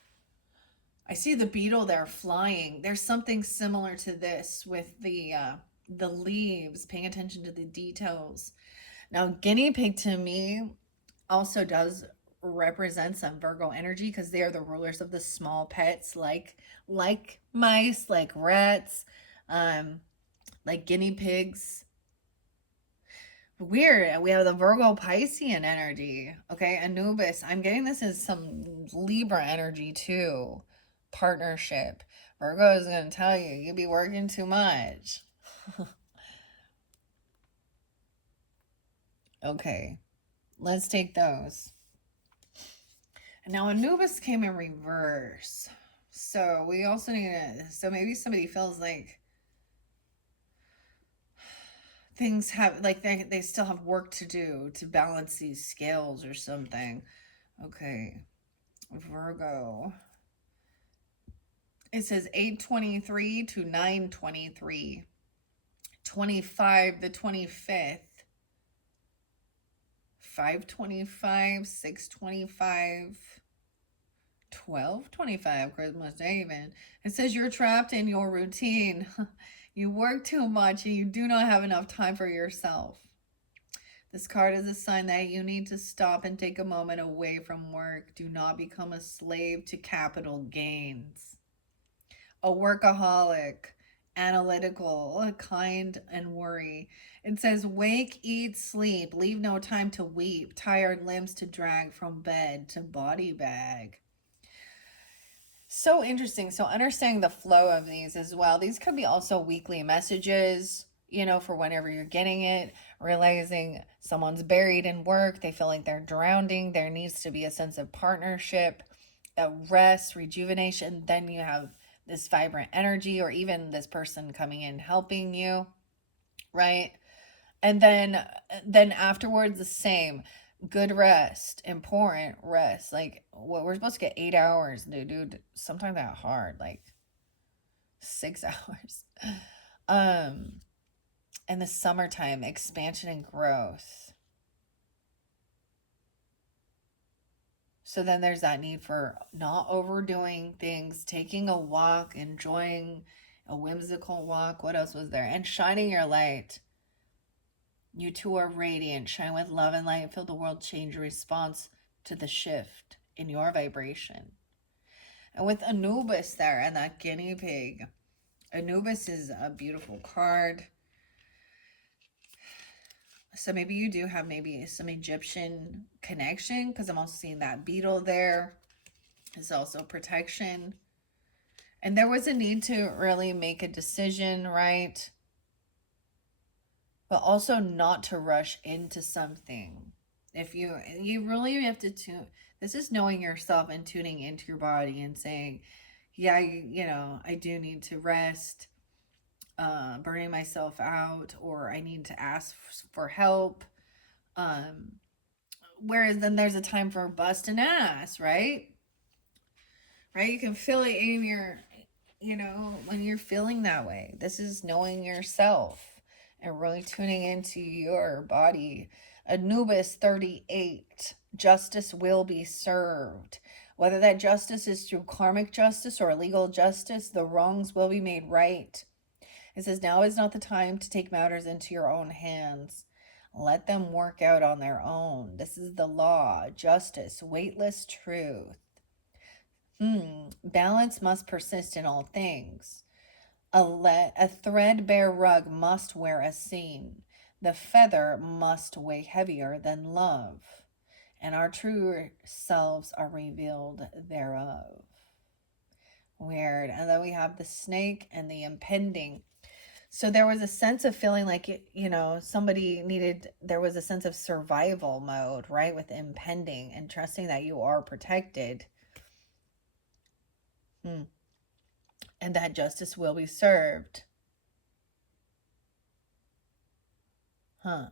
I see the beetle there flying. There's something similar to this with the leaves, paying attention to the details. Now, guinea pig to me also does represent some Virgo energy because they are the rulers of the small pets like mice, like rats, like guinea pigs. Weird. We have the Virgo Piscean energy. Okay, Anubis. I'm getting this as some Libra energy too. Partnership. Virgo is going to tell you, you be working too much. Okay, let's take those. Now Anubis came in reverse. So we also need to, so maybe somebody feels like things have like they still have work to do to balance these scales or something. Okay. Virgo. It says 8:23 to 9:23. 25 the 25th. 5:25, 6:25, 12:25, Christmas Day even. It says you're trapped in your routine. You work too much and you do not have enough time for yourself. This card is a sign that you need to stop and take a moment away from work. Do not become a slave to capital gains. A workaholic, analytical, kind, and worry. It says, wake, eat, sleep, leave no time to weep, tired limbs to drag from bed to body bag. So interesting. So understanding the flow of these as well. These could be also weekly messages, for whenever you're getting it, realizing someone's buried in work, they feel like they're drowning. There needs to be a sense of partnership, a rest, rejuvenation. Then you have this vibrant energy, or even this person coming in helping you, right? And then afterwards the same. Good rest, important rest. Like, what, we're supposed to get 8 hours, dude. Sometimes that hard, like 6 hours. In the summertime, expansion and growth. So then there's that need for not overdoing things, taking a walk, enjoying a whimsical walk. What else was there? And shining your light. You two are radiant. Shine with love and light. Feel the world change in response to the shift in your vibration. And with Anubis there and that guinea pig. Anubis is a beautiful card. So maybe you do have maybe some Egyptian connection, because I'm also seeing that beetle there. It's also protection. And there was a need to really make a decision, right? But also not to rush into something. If you really have to tune, this is knowing yourself and tuning into your body and saying, yeah, I do need to rest, burning myself out, or I need to ask for help. Whereas then there's a time for busting ass, right? Right? You can feel it in your, when you're feeling that way. This is knowing yourself and really tuning into your body. Anubis 38, justice will be served. Whether that justice is through karmic justice or legal justice, the wrongs will be made right. It says, now is not the time to take matters into your own hands. Let them work out on their own. This is the law, justice, weightless truth. Balance must persist in all things. A threadbare rug must wear a seam. The feather must weigh heavier than love, and our true selves are revealed thereof. Weird. And then we have the snake and the impending. So there was a sense of feeling like, somebody needed, there was a sense of survival mode, right? With impending and trusting that you are protected. And that justice will be served. And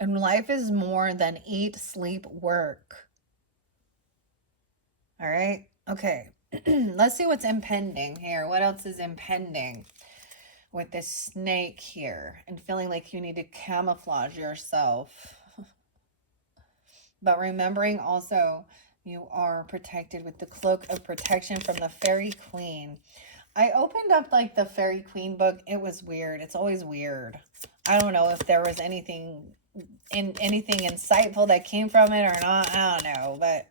life is more than eat, sleep, work. All right. Okay. Let's see what's impending here. What else is impending with this snake here and feeling like you need to camouflage yourself? But remembering also you are protected with the cloak of protection from the fairy queen. I opened up like the fairy queen book. It was weird. It's always weird. I don't know if there was anything insightful that came from it or not. I don't know, but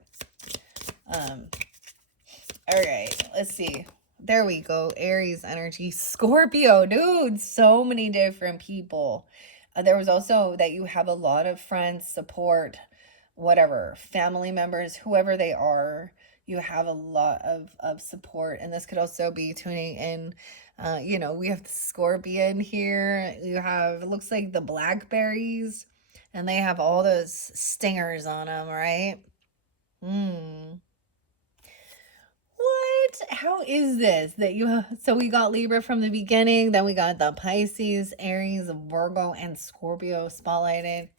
all right, let's see. There we go. Aries energy. Scorpio, dude. So many different people. There was also that you have a lot of friends, support, whatever, family members, whoever they are. You have a lot of support. And this could also be tuning in. We have the scorpion here. You have, it looks like the blackberries. And they have all those stingers on them, right? What? How is this that you, so we got Libra from the beginning, then we got the Pisces, Aries, Virgo, and Scorpio spotlighted.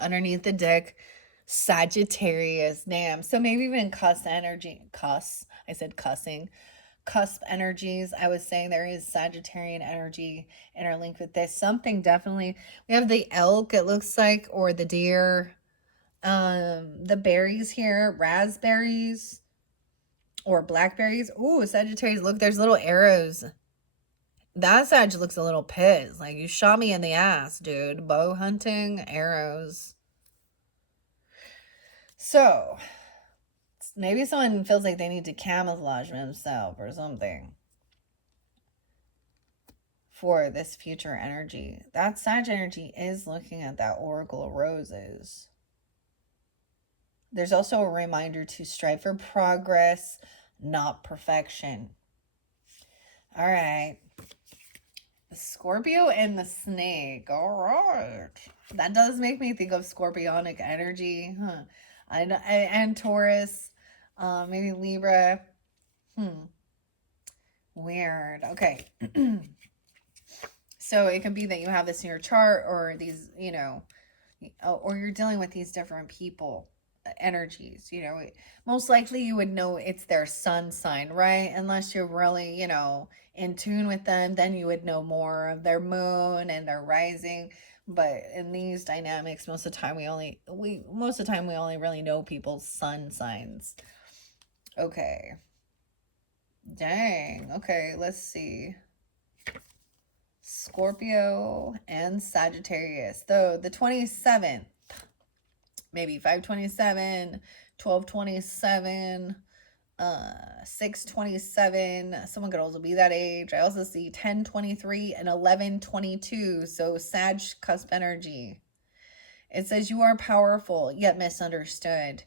Underneath the deck, Sagittarius. Damn. So maybe even cuss energy. Cuss. I said cussing. Cusp energies. I was saying there is Sagittarian energy interlinked with this. Something definitely. We have the elk, it looks like, or the deer. The berries here, raspberries or blackberries. Ooh, Sagittarius. Look, there's little arrows. That Sag looks a little pissed. Like, you shot me in the ass, dude. Bow hunting, arrows. So, maybe someone feels like they need to camouflage themselves or something for this future energy. That Sag energy is looking at that Oracle of Roses. There's also a reminder to strive for progress, not perfection. All right. The Scorpio and the snake. All right. That does make me think of scorpionic energy. Huh. And Taurus. Maybe Libra. Weird. Okay. So it could be that you have this in your chart, or these, or you're dealing with these different people energies. Most likely you would know it's their sun sign, right? Unless you're really, in tune with them, then you would know more of their moon and their rising. But in these dynamics, most of the time we only really know people's sun signs. Okay. Dang. Okay, let's see. Scorpio and Sagittarius. Though the 27th, maybe 527, 1227, 627. Someone could also be that age. I also see 1023 and 1122. So Sag cusp energy. It says you are powerful yet misunderstood.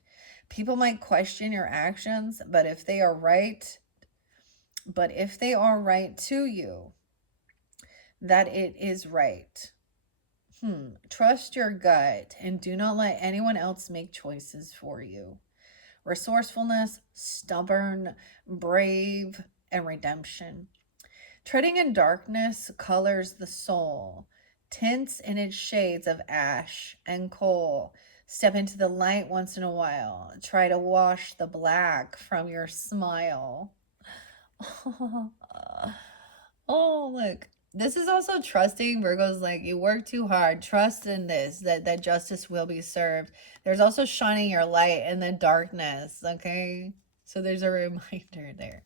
People might question your actions, but if they are right to you, that it is right. Trust your gut and do not let anyone else make choices for you. Resourcefulness, stubborn, brave, and redemption. Treading in darkness colors the soul, tints in its shades of ash and coal. Step into the light once in a while. Try to wash the black from your smile. Oh, look. This is also trusting. Virgo's like, you work too hard. Trust in this, that justice will be served. There's also shining your light in the darkness, okay? So there's a reminder there.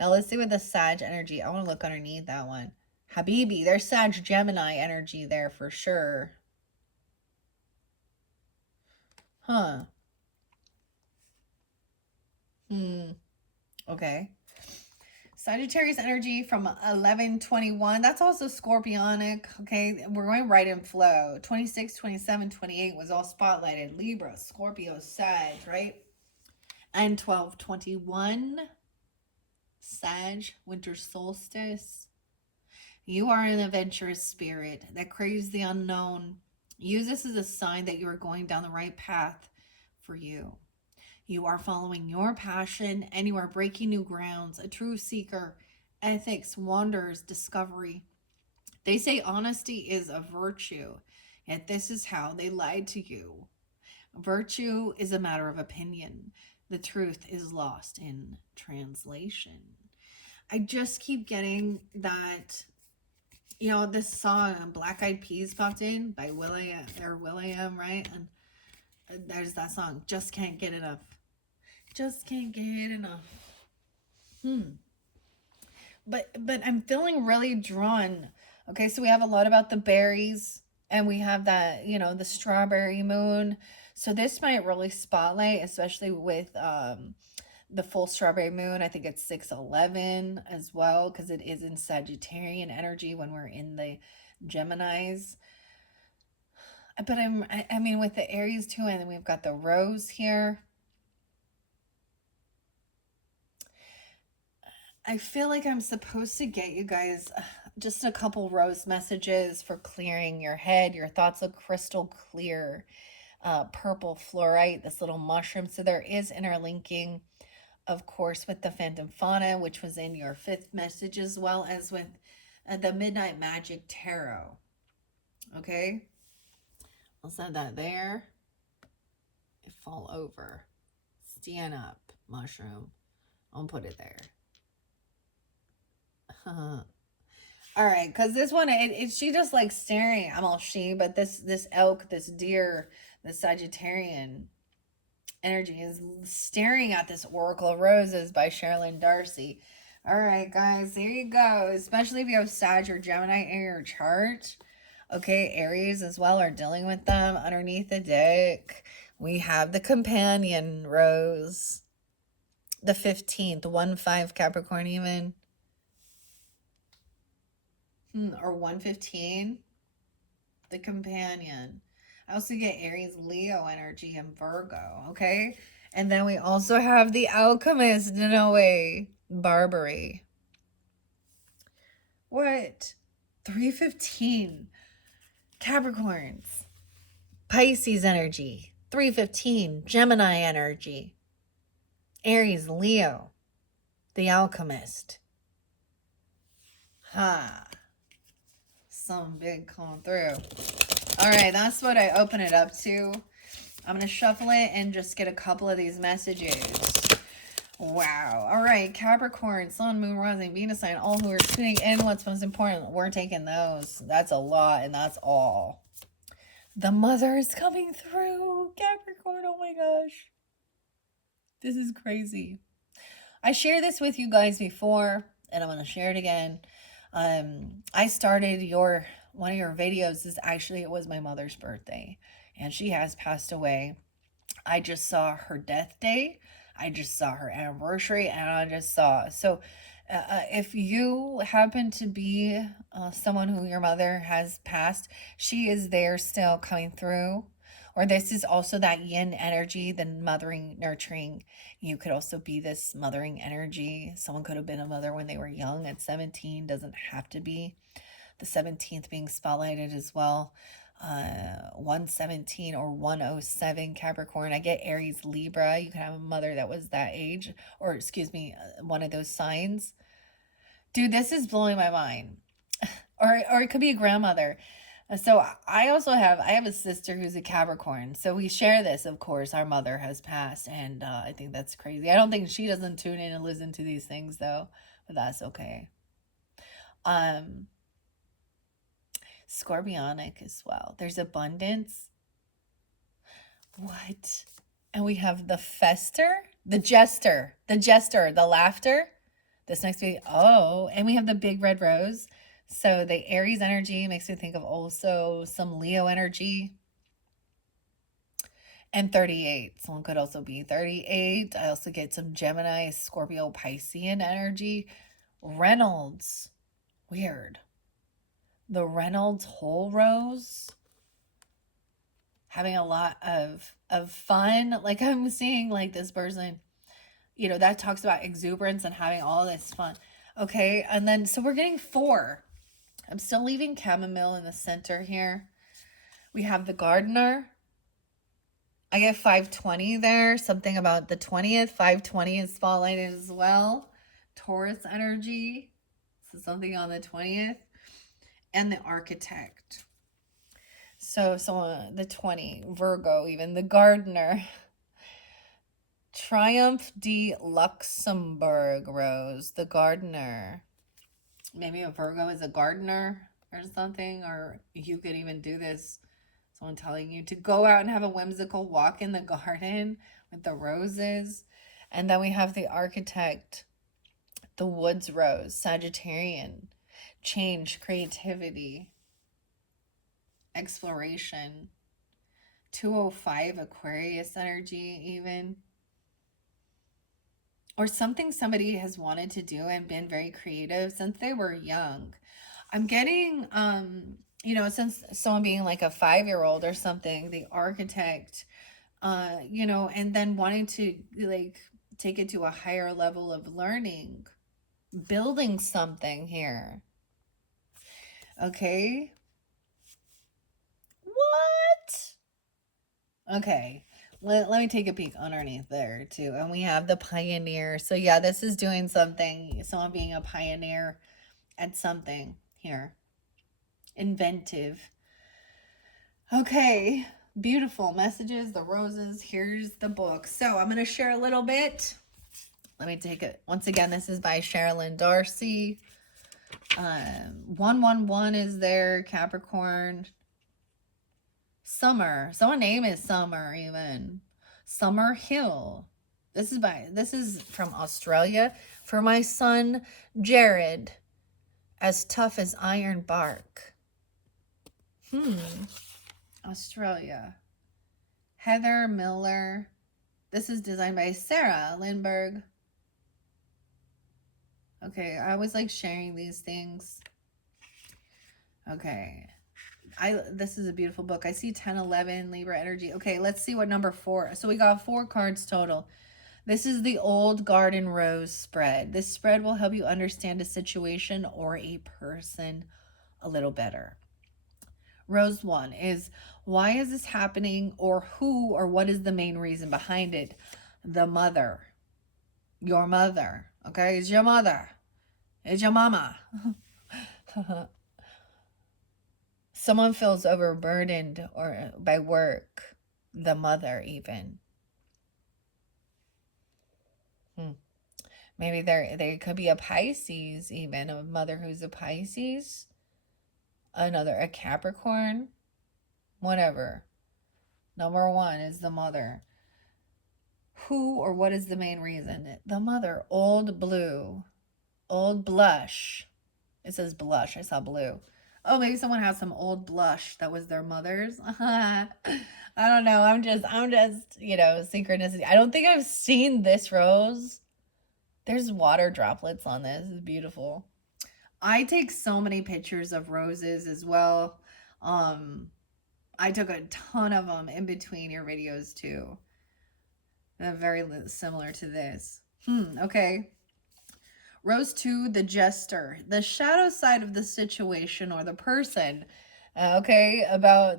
Now let's see what the Sag energy. I want to look underneath that one. Habibi, there's Sag Gemini energy there for sure. Huh. Okay. Sagittarius energy from 1121. That's also scorpionic. Okay. We're going right in flow. 26, 27, 28 was all spotlighted. Libra, Scorpio, Sag, right? And 1221. Sag, winter solstice. You are an adventurous spirit that craves the unknown. Use this as a sign that you are going down the right path for you. You are following your passion and you are breaking new grounds. A true seeker, ethics, wonders, discovery. They say honesty is a virtue, yet this is how they lied to you. Virtue is a matter of opinion. The truth is lost in translation. I just keep getting that, this song Black Eyed Peas popped in by Will.i.am, right? And there's that song, Just Can't Get Enough. Just can't get enough. But I'm feeling really drawn. Okay, so we have a lot about the berries, and we have that, the strawberry moon. So this might really spotlight, especially with the full strawberry moon. I think it's 6/11 as well, because it is in Sagittarian energy when we're in the Geminis. But I mean, with the Aries too, and then we've got the rose here. I feel like I'm supposed to get you guys just a couple rose messages for clearing your head. Your thoughts look crystal clear. Purple fluorite, this little mushroom. So there is interlinking of course, with the Phantom Fauna, which was in your 5th message, as well as with the Midnight Magic Tarot. Okay? I'll set that there. It fall over. Stand up, mushroom. I'll put it there. All right, because this one, she just like staring. I'm all she, but this elk, this deer, this Sagittarian energy is staring at this Oracle of Roses by Sherilyn Darcy. All right, guys, there you go. Especially if you have Sag or Gemini in your chart. Okay, Aries as well are dealing with them. Underneath the deck, we have the Companion Rose. The 15th, 1-5 Capricorn even. Or 115. The Companion. I also get Aries, Leo energy, and Virgo, okay? And then we also have the Alchemist, Noe, Barbary. What? 315. Capricorns. Pisces energy. 315. Gemini energy. Aries, Leo. The Alchemist. Ha. Some big coming through. All right, that's what I open it up to. I'm going to shuffle it and just get a couple of these messages. Wow. All right, Capricorn, Sun, Moon, Rising, Venus sign, all who are tuning in. What's most important? We're taking those. That's a lot, and that's all. The mother is coming through. Capricorn, oh my gosh. This is crazy. I shared this with you guys before, and I'm going to share it again. I started one of your videos it was my mother's birthday, and she has passed away. I just saw her death day. I just saw her anniversary, and I just saw. So if you happen to be someone who your mother has passed, she is there still coming through. Or this is also that yin energy, the mothering, nurturing. You could also be this mothering energy. Someone could have been a mother when they were young at 17. Doesn't have to be. The 17th being spotlighted as well. 117 or 107 Capricorn. I get Aries, Libra. You could have a mother that was that age. Or, excuse me, one of those signs. Dude, this is blowing my mind. Or it could be a grandmother. So I have a sister who's a Capricorn. So we share this, of course. Our mother has passed, and I think that's crazy. I don't think she doesn't tune in and listen to these things, though, but that's okay. Scorpionic as well. There's abundance. What? And we have the fester, the jester, the laughter. This next week. Oh, and we have the big red rose. So the Aries energy makes me think of also some Leo energy. And 38. Someone could also be 38. I also get some Gemini, Scorpio, Piscean energy. Reynolds. Weird. The Reynolds whole rose. Having a lot of fun. Like I'm seeing like this person, that talks about exuberance and having all this fun. Okay, and then so we're getting 4. I'm still leaving chamomile in the center here. We have the gardener. I get 520 there. Something about the 20th. 520 is spotlighted as well. Taurus energy. So something on the 20th. And the architect. So the 20. Virgo, even the gardener. Triumph de Luxembourg rose. The gardener. Maybe a Virgo is a gardener or something, or you could even do this. Someone telling you to go out and have a whimsical walk in the garden with the roses. And then we have the architect, the woods rose, Sagittarian, change, creativity, exploration, 205 Aquarius energy even. Or something somebody has wanted to do and been very creative since they were young. I'm getting, since someone being like a 5-year-old or something, the architect, and then wanting to like take it to a higher level of learning, building something here. Okay. What? Okay. let me take a peek underneath there too. And we have the pioneer. So yeah, this is doing something. Someone being a pioneer at something here. Inventive. Okay. Beautiful messages, the roses. Here's the book. So I'm going to share a little bit. Let me take it. Once again, this is by Sherilyn Darcy. 111 is there. Capricorn. Summer. Someone's name is Summer even. Summer Hill. This is from Australia. For my son, Jared. As tough as iron bark. Australia. Heather Miller. This is designed by Sarah Lindbergh. Okay, I always like sharing these things. Okay. This is a beautiful book. I see 10, 11, Libra energy. Okay, let's see what number 4. So we got 4 cards total. This is the Old Garden Rose spread. This spread will help you understand a situation or a person a little better. Rose 1 is, why is this happening, or who or what is the main reason behind it? The mother. Your mother. Okay, it's your mother. It's your mama. Someone feels overburdened or by work. The mother even. Maybe there could be a Pisces even, a mother who's a Pisces. A Capricorn. Whatever. Number 1 is the mother. Who or what is the main reason? The mother. Old blue. Old blush. It says blush. I saw blue. Oh, maybe someone has some old blush that was their mother's. I don't know. I'm just, synchronicity. I don't think I've seen this rose. There's water droplets on this. It's beautiful. I take so many pictures of roses as well. I took a ton of them in between your videos too. They're very similar to this. Okay. Rose 2, the jester, the shadow side of the situation or the person. Okay,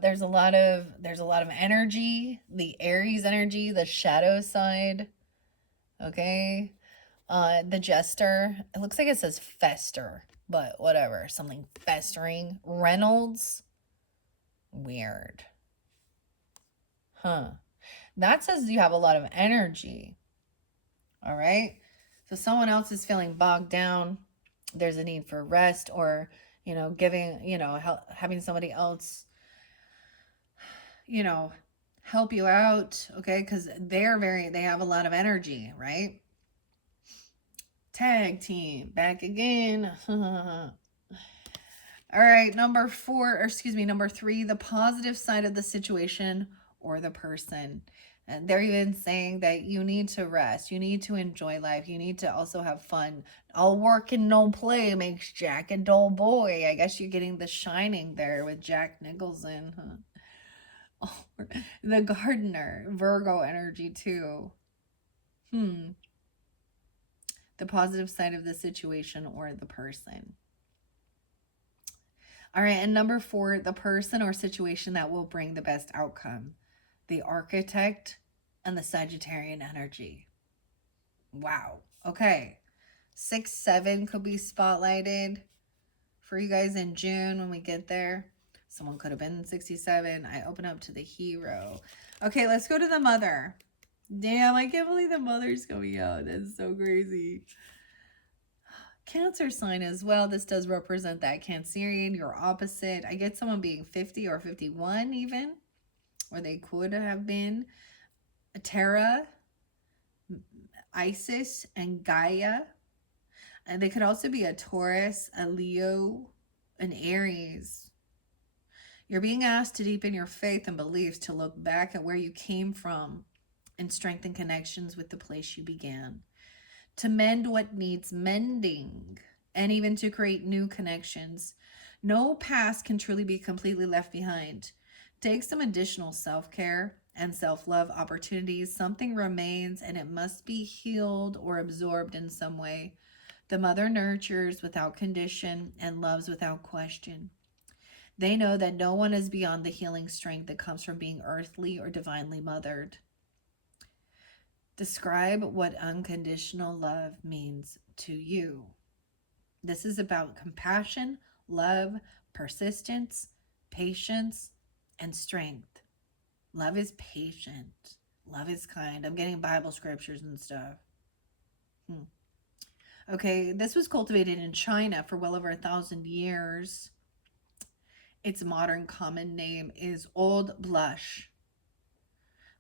there's a lot of energy, the Aries energy, the shadow side. Okay. The jester, it looks like it says fester, but whatever, something festering. Reynolds, weird. That says you have a lot of energy. All right. So someone else is feeling bogged down. There's a need for rest, or, having somebody else, help you out. Okay. Because they have a lot of energy, right? Tag team back again. All right. Number 3, the positive side of the situation or the person. And they're even saying that you need to rest. You need to enjoy life. You need to also have fun. All work and no play makes Jack a dull boy. I guess you're getting The Shining there with Jack Nicholson. Huh? Oh, the gardener, Virgo energy too. The positive side of the situation or the person. All right, and number 4, the person or situation that will bring the best outcome. The architect and the Sagittarian energy. Wow. Okay. 6, 7 could be spotlighted for you guys in June when we get there. Someone could have been 67. I open up to the hero. Okay, let's go to the mother. Damn, I can't believe the mother's coming out. That's so crazy. Cancer sign as well. This does represent that Cancerian, your opposite. I get someone being 50 or 51 even. Or they could have been Terra, Isis, and Gaia. And they could also be a Taurus, a Leo, an Aries. You're being asked to deepen your faith and beliefs, to look back at where you came from and strengthen connections with the place you began. To mend what needs mending, and even to create new connections. No past can truly be completely left behind. Take some additional self-care and self-love opportunities. Something remains and it must be healed or absorbed in some way. The mother nurtures without condition and loves without question. They know that no one is beyond the healing strength that comes from being earthly or divinely mothered. Describe what unconditional love means to you. This is about compassion, love, persistence, patience, and strength. Love is patient. Love is kind. I'm getting Bible scriptures and stuff. Okay, this was cultivated in China for well over 1,000 years. Its modern common name is Old Blush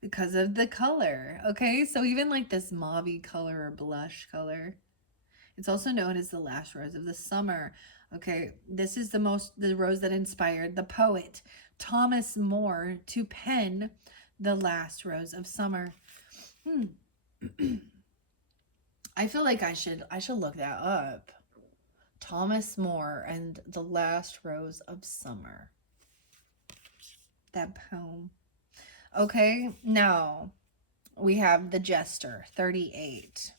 because of the color. Okay, so even like this mauve color or blush color. It's also known as the last rose of the summer. Okay, this is the rose that inspired the poet Thomas More to pen the last rose of summer. I feel like I should look that up. Thomas More and the last rose of summer. That poem. Okay, now we have the Jester, 38.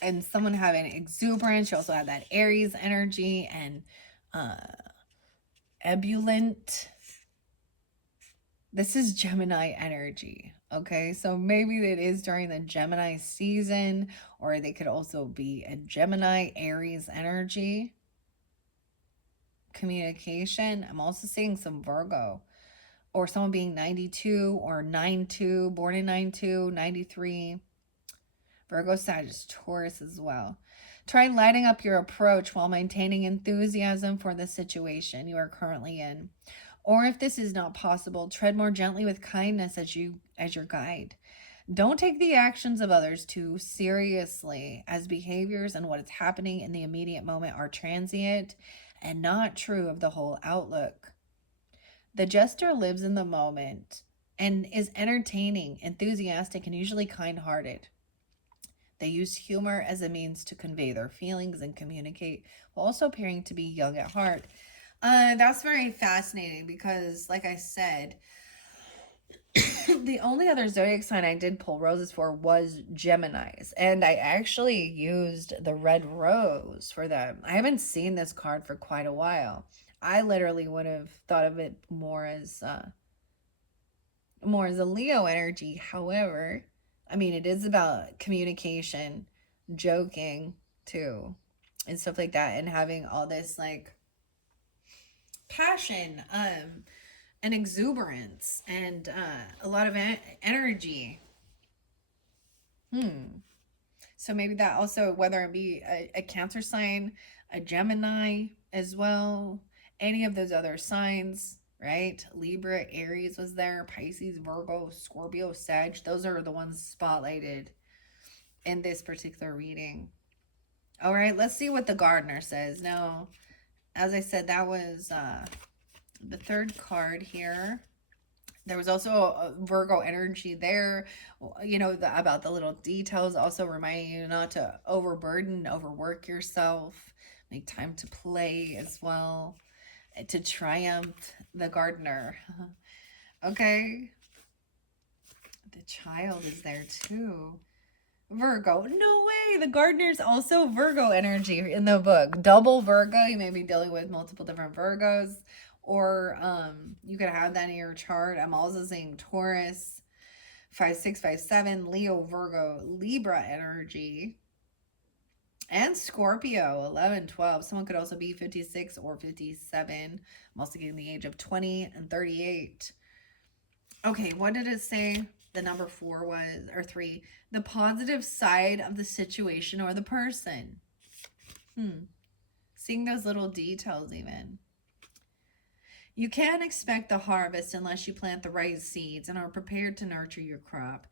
And someone having exuberance. You also have that Aries energy and ebullient. This is Gemini energy. Okay, so maybe it is during the Gemini season, or they could also be a Gemini Aries energy. Communication. I'm also seeing some Virgo, or someone being 92 or 92, born in 92, 93. Virgo, Sagittarius, Taurus as well. Try lighting up your approach while maintaining enthusiasm for the situation you are currently in. Or if this is not possible, tread more gently with kindness as your guide. Don't take the actions of others too seriously, as behaviors and what is happening in the immediate moment are transient and not true of the whole outlook. The jester lives in the moment and is entertaining, enthusiastic, and usually kind-hearted. They use humor as a means to convey their feelings and communicate, while also appearing to be young at heart. That's very fascinating because, like I said, the only other zodiac sign I did pull roses for was Geminis, and I actually used the red rose for them. I haven't seen this card for quite a while. I literally would have thought of it more as a Leo energy. However, I mean, it is about communication, joking too, and stuff like that, and having all this like passion, and exuberance, and a lot of energy. So maybe that also, whether it be a Cancer sign, a Gemini as well, any of those other signs, right? Libra, Aries was there, Pisces, Virgo, Scorpio, Sag. Those are the ones spotlighted in this particular reading. All right, let's see what the Gardener says. Now, as I said, that was the third card here. There was also a Virgo energy there, you know, about the little details, also reminding you not to overwork yourself, make time to play as well, to triumph, the Gardener. Okay. The Child is there too. Virgo. No way. The Gardener's also Virgo energy in the book. Double Virgo. You may be dealing with multiple different Virgos. Or you could have that in your chart. I'm also seeing Taurus, 5-6, 5-7, Leo, Virgo, Libra energy. And Scorpio, 11, 12. Someone could also be 56 or 57. I'm also getting the age of 20 and 38. Okay, what did it say? The number 4 was, or 3. The positive side of the situation or the person. Seeing those little details even. You can't expect the harvest unless you plant the right seeds and are prepared to nurture your crop.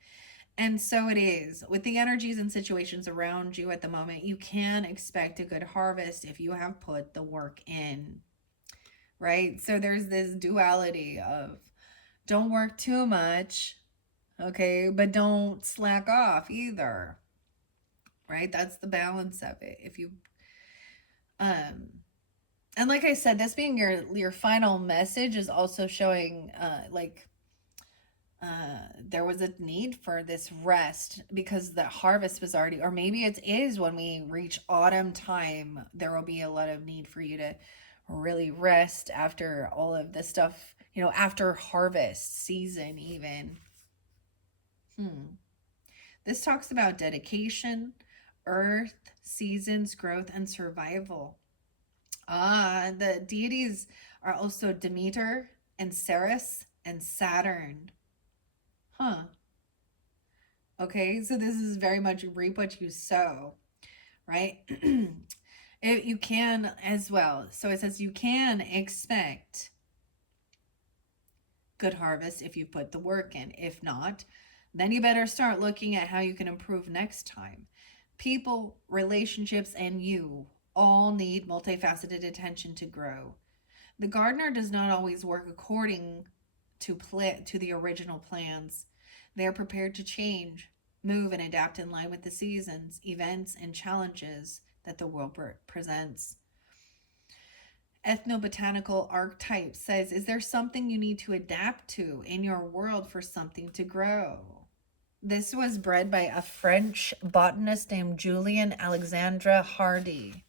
And so it is. With the energies and situations around you at the moment, you can expect a good harvest if you have put the work in. Right? So there's this duality of don't work too much, okay, but don't slack off either. Right? That's the balance of it. If you and like I said, this being your final message is also showing there was a need for this rest because the harvest was already, or maybe it is when we reach autumn time, there will be a lot of need for you to really rest after all of this stuff, you know, after harvest season even. Hmm. This talks about dedication, earth, seasons, growth, and survival. The deities are also Demeter and Ceres and Saturn. Huh. Okay, so this is very much reap what you sow, right? You can as well. So it says you can expect good harvest if you put the work in. If not, then you better start looking at how you can improve next time. People, relationships, and you all need multifaceted attention to grow. The gardener does not always work according to the original plans. They are prepared to change, move, and adapt in line with the seasons, events, and challenges that the world presents. Ethnobotanical archetype says, is there something you need to adapt to in your world for something to grow? This was bred by a French botanist named Julian Alexandre Hardy.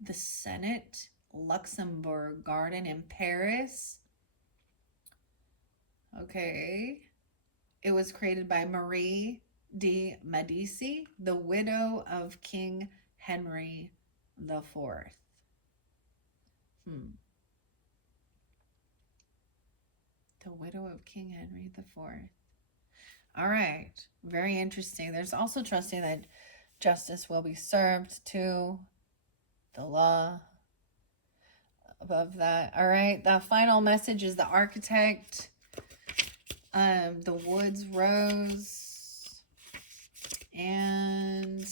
The Senate Luxembourg Garden in Paris. Okay. It was created by Marie de Medici, the widow of King Henry the Fourth. The widow of King Henry the Fourth. All right. Very interesting. There's also trusting that justice will be served to the law above that. All right. The final message is the architect. The woods rose. And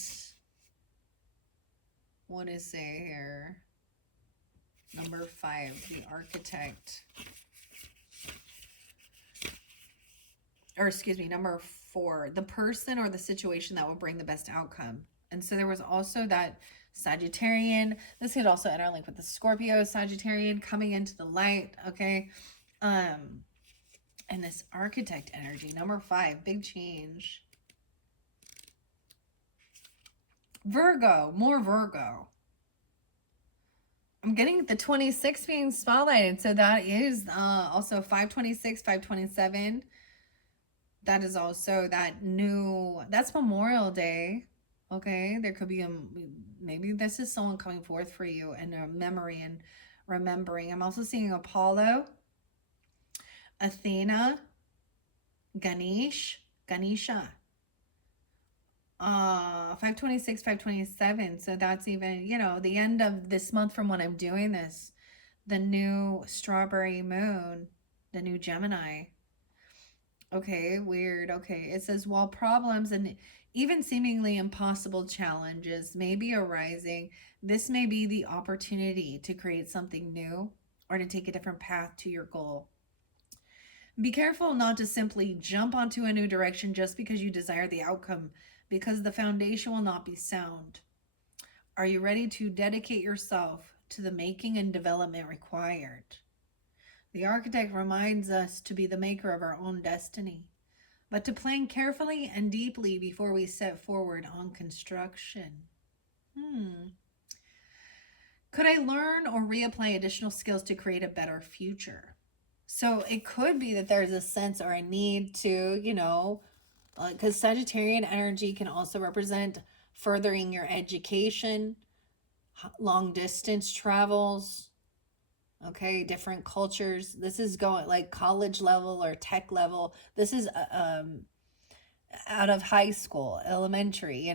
what does it say here? Number 5, the architect. Or excuse me, number 4, the person or the situation that will bring the best outcome. And so there was also that Sagittarian. This could also interlink with the Scorpio Sagittarian coming into the light. Okay. And this architect energy, number 5, big change. Virgo, more Virgo. I'm getting the 26 being spotlighted. So that is also 526, 527. That is also that new, that's Memorial Day. Okay. There could be maybe this is someone coming forth for you and a memory and remembering. I'm also seeing Apollo, Athena, Ganesha. 526, 527. So that's even, the end of this month from when I'm doing this. The new strawberry moon, the new Gemini. Okay, weird. Okay, it says while problems and even seemingly impossible challenges may be arising, this may be the opportunity to create something new or to take a different path to your goal. Be careful not to simply jump onto a new direction just because you desire the outcome, because the foundation will not be sound. Are you ready to dedicate yourself to the making and development required? The architect reminds us to be the maker of our own destiny, but to plan carefully and deeply before we set forward on construction. Could I learn or reapply additional skills to create a better future? So it could be that there's a sense or a need to, because Sagittarian energy can also represent furthering your education, long distance travels, okay, different cultures. This is going like college level or tech level. This is out of high school, elementary,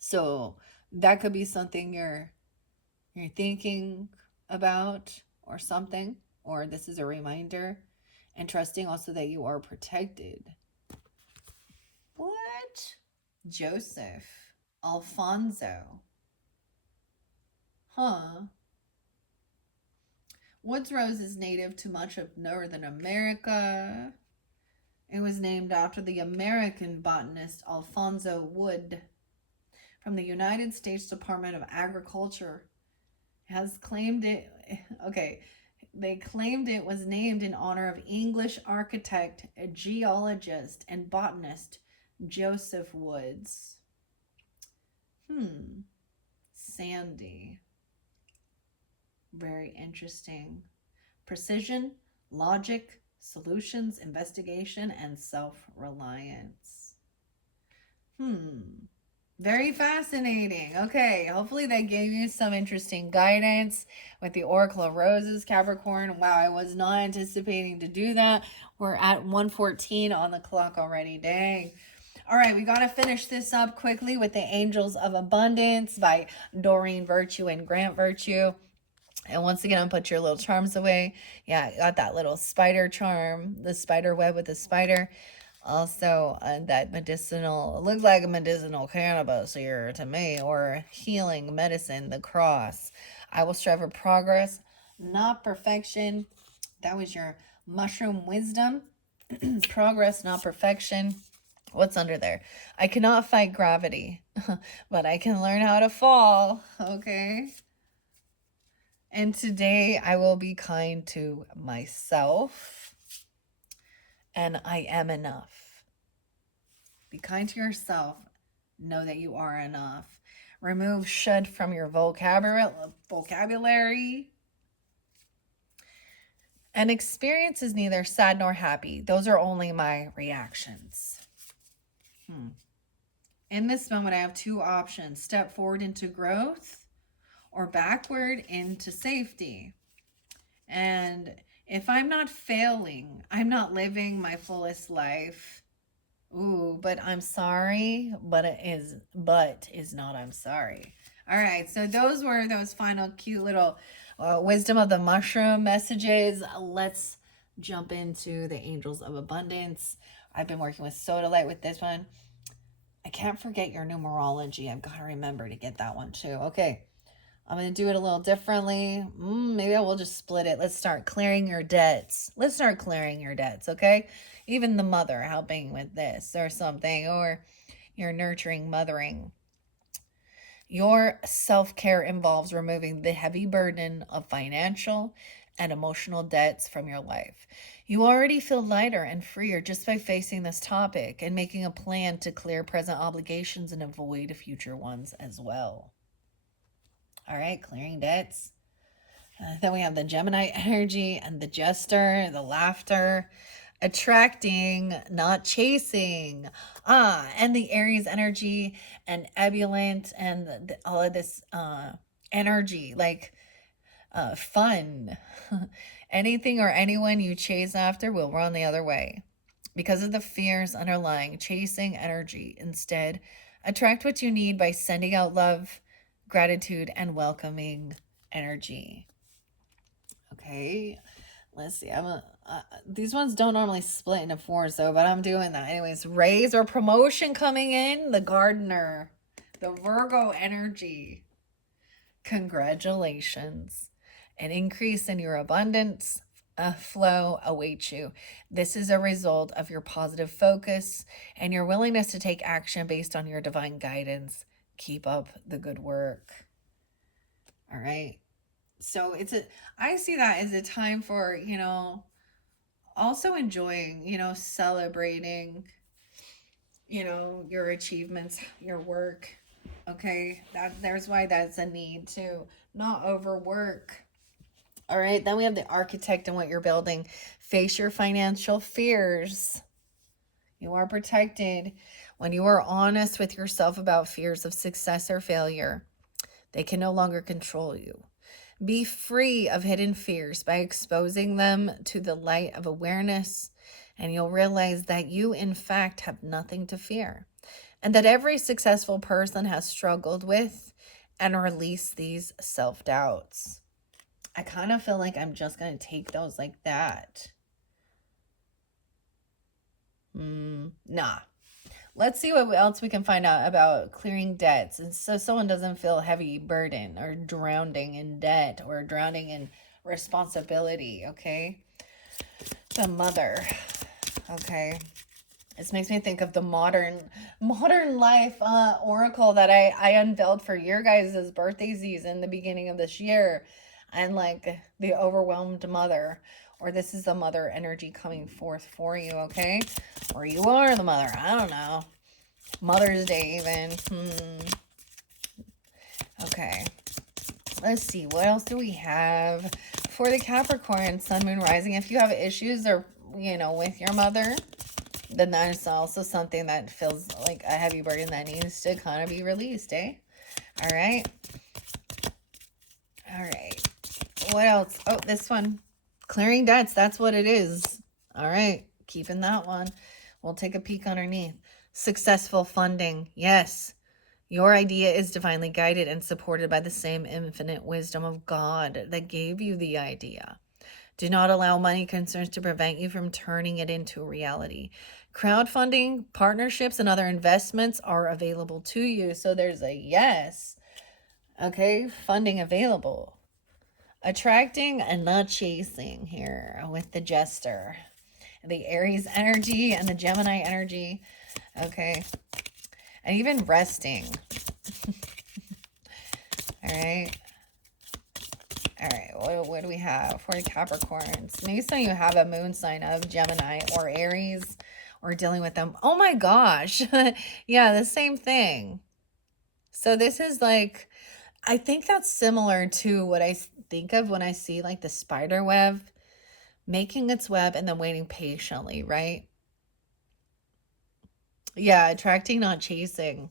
So that could be something you're thinking about or something, or this is a reminder, and trusting also that you are protected. What? Joseph, Alfonso. Huh. Woods rose is native to much of Northern America. It was named after the American botanist Alfonso Wood from the United States Department of Agriculture. Has claimed it. Okay, they claimed it was named in honor of English architect, geologist, and botanist Joseph Woods. Sandy. Very interesting. Precision, logic, solutions, investigation, and self-reliance. Very fascinating. Okay, hopefully that gave you some interesting guidance with the Oracle of Roses, Capricorn. Wow, I was not anticipating to do that. We're at 1:14 on the clock already. Dang. All right, we got to finish this up quickly with the Angels of Abundance by Doreen Virtue and Grant Virtue. And once again, I'll put your little charms away. Yeah, I got that little spider charm, the spider web with the spider. Also, that medicinal, it looks like a medicinal cannabis here to me, or healing medicine, the cross. I will strive for progress, not perfection. That was your mushroom wisdom. Progress, not perfection. What's under there? I cannot fight gravity, but I can learn how to fall. Okay. And today I will be kind to myself, and I am enough. Be kind to yourself. Know that you are enough. Remove should from your vocabulary. And experience is neither sad nor happy. Those are only my reactions. In this moment, I have two options. Step forward into growth or backward into safety. And if I'm not failing, I'm not living my fullest life. Ooh, but I'm sorry, but is not I'm sorry. All right, so those were those final cute little wisdom of the mushroom messages. Let's jump into the Angels of Abundance. I've been working with Sodalite with this one. I can't forget your numerology. I've got to remember to get that one too. Okay, I'm going to do it a little differently. Maybe I will just split it. Let's start clearing your debts. Okay? Even the mother helping with this or something, or your nurturing mothering. Your self-care involves removing the heavy burden of financial and emotional debts from your life. You already feel lighter and freer just by facing this topic and making a plan to clear present obligations and avoid future ones as well. All right, clearing debts. Then we have the Gemini energy and the jester, the laughter, attracting, not chasing. And the Aries energy and ebullient and all of this energy, like fun. Anything or anyone you chase after will run the other way because of the fears underlying chasing energy. Instead, attract what you need by sending out love, gratitude, and welcoming energy. Okay, let's see. These ones don't normally split into four, so but I'm doing that anyways. Raise or promotion coming in. The gardener, the Virgo energy. Congratulations. An increase in your abundance flow awaits you. This is a result of your positive focus and your willingness to take action based on your divine guidance. Keep up the good work. All right. So I see that as a time for, also enjoying, celebrating, your achievements, your work. Okay. There's why that's a need to not overwork. All right, then we have the architect and what you're building. Face your financial fears. You are protected when you are honest with yourself about fears of success or failure. They can no longer control you. Be free of hidden fears by exposing them to the light of awareness, and you'll realize that you, in fact, have nothing to fear, and that every successful person has struggled with and released these self-doubts. I kind of feel like I'm just going to take those like that. Nah. Let's see what else we can find out about clearing debts. And so someone doesn't feel heavy burden or drowning in debt or drowning in responsibility, okay? The mother, okay? This makes me think of the modern life oracle that I unveiled for your guys' birthday season the beginning of this year. And like the overwhelmed mother, or this is the mother energy coming forth for you, okay? Or you are the mother, I don't know. Mother's Day even. Okay. Let's see, what else do we have for the Capricorn, Sun, Moon, Rising? If you have issues or you know, with your mother, then that is also something that feels like a heavy burden that needs to kind of be released, eh? All right. All right. What else? Oh, this one. Clearing debts. That's what it is. All right. Keeping that one. We'll take a peek underneath. Successful funding. Yes. Your idea is divinely guided and supported by the same infinite wisdom of God that gave you the idea. Do not allow money concerns to prevent you from turning it into reality. Crowdfunding, partnerships, and other investments are available to you. So there's a yes. Okay, funding available. Attracting and not chasing here with the Jester. The Aries energy and the Gemini energy. Okay. And even resting. All right. All right, what do we have for Capricorns? Maybe some of you have a moon sign of Gemini or Aries or dealing with them. Oh my gosh. Yeah, the same thing. So this is like, I think that's similar to what I think of when I see like the spider web making its web and then waiting patiently, right? Yeah, attracting, not chasing.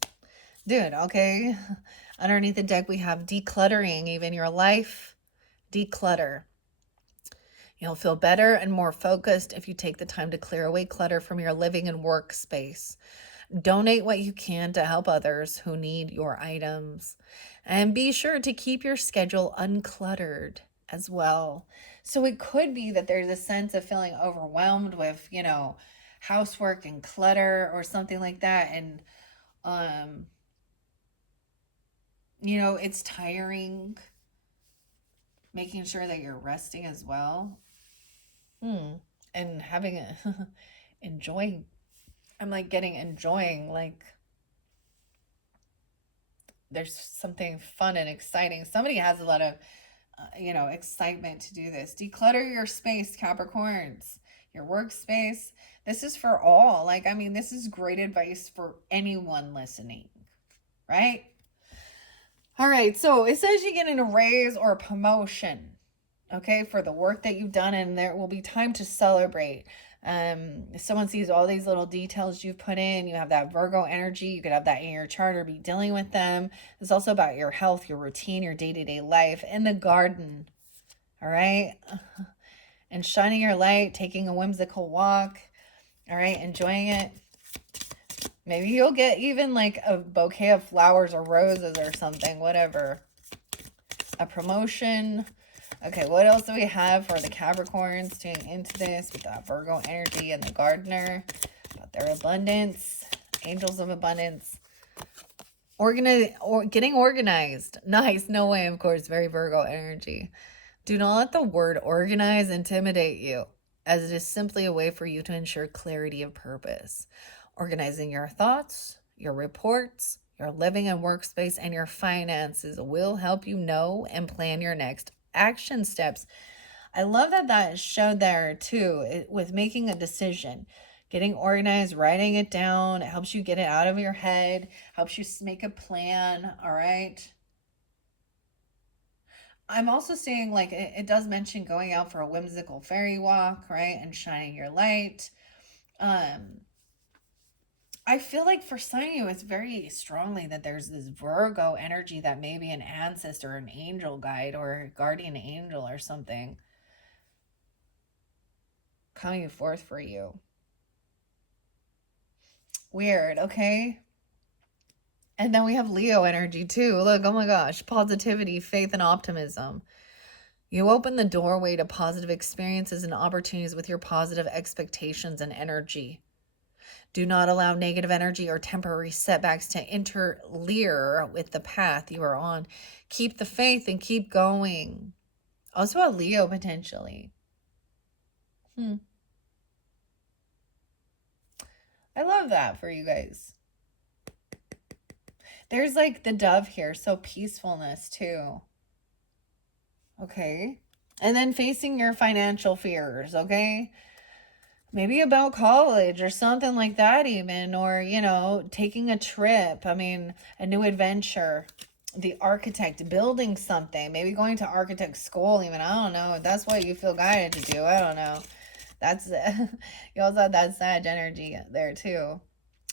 Dude, okay. Underneath the deck, we have decluttering, even your life. Declutter. You'll feel better and more focused if you take the time to clear away clutter from your living and workspace. Donate what you can to help others who need your items. And be sure to keep your schedule uncluttered as well. So it could be that there's a sense of feeling overwhelmed with, you know, housework and clutter or something like that. And, you know, it's tiring. Making sure that you're resting as well. And having a enjoying. I'm like enjoying, like there's something fun and exciting. Somebody has a lot of, you know, excitement to do this. Declutter your space, Capricorns. Your workspace. This is for all. Like, I mean, this is great advice for anyone listening, right? All right, so it says you get a raise or a promotion, okay, for the work that you've done, and there will be time to celebrate. Someone sees all these little details you've put in. You have that Virgo energy. You could have that in your chart or be dealing with them. It's also about your health, your routine, your day-to-day life in the garden, all right? And shining your light, taking a whimsical walk, all right, enjoying it. Maybe you'll get even like a bouquet of flowers or roses or something, whatever. A promotion. Okay, what else do we have for the Capricorns tuning into this with that Virgo energy and the gardener? About their abundance, angels of abundance. Getting organized. Nice, no way, of course, very Virgo energy. Do not let the word organize intimidate you, as it is simply a way for you to ensure clarity of purpose. Organizing your thoughts, your reports, your living and workspace, and your finances will help you know and plan your next action steps. I love that that showed there too, with making a decision. Getting organized, writing it down, it helps you get it out of your head, helps you make a plan, all right? I'm also seeing like it does mention going out for a whimsical fairy walk, right? And shining your light. I feel like for some of you, it's very strongly that there's this Virgo energy that may be an ancestor, an angel guide, or a guardian angel or something coming forth for you. Weird, okay? And then we have Leo energy too. Look, oh my gosh, positivity, faith, and optimism. You open the doorway to positive experiences and opportunities with your positive expectations and energy. Do not allow negative energy or temporary setbacks to interfere with the path you are on. Keep the faith and keep going. Also a Leo potentially. I love that for you guys. There's like the dove here, so peacefulness too. Okay. And then facing your financial fears, okay? Maybe about college or something like that even, or, you know, taking a trip. I mean, a new adventure. The architect, building something. Maybe going to architect school even. I don't know. If that's what you feel guided to do. I don't know. That's you also have that Sag energy there too.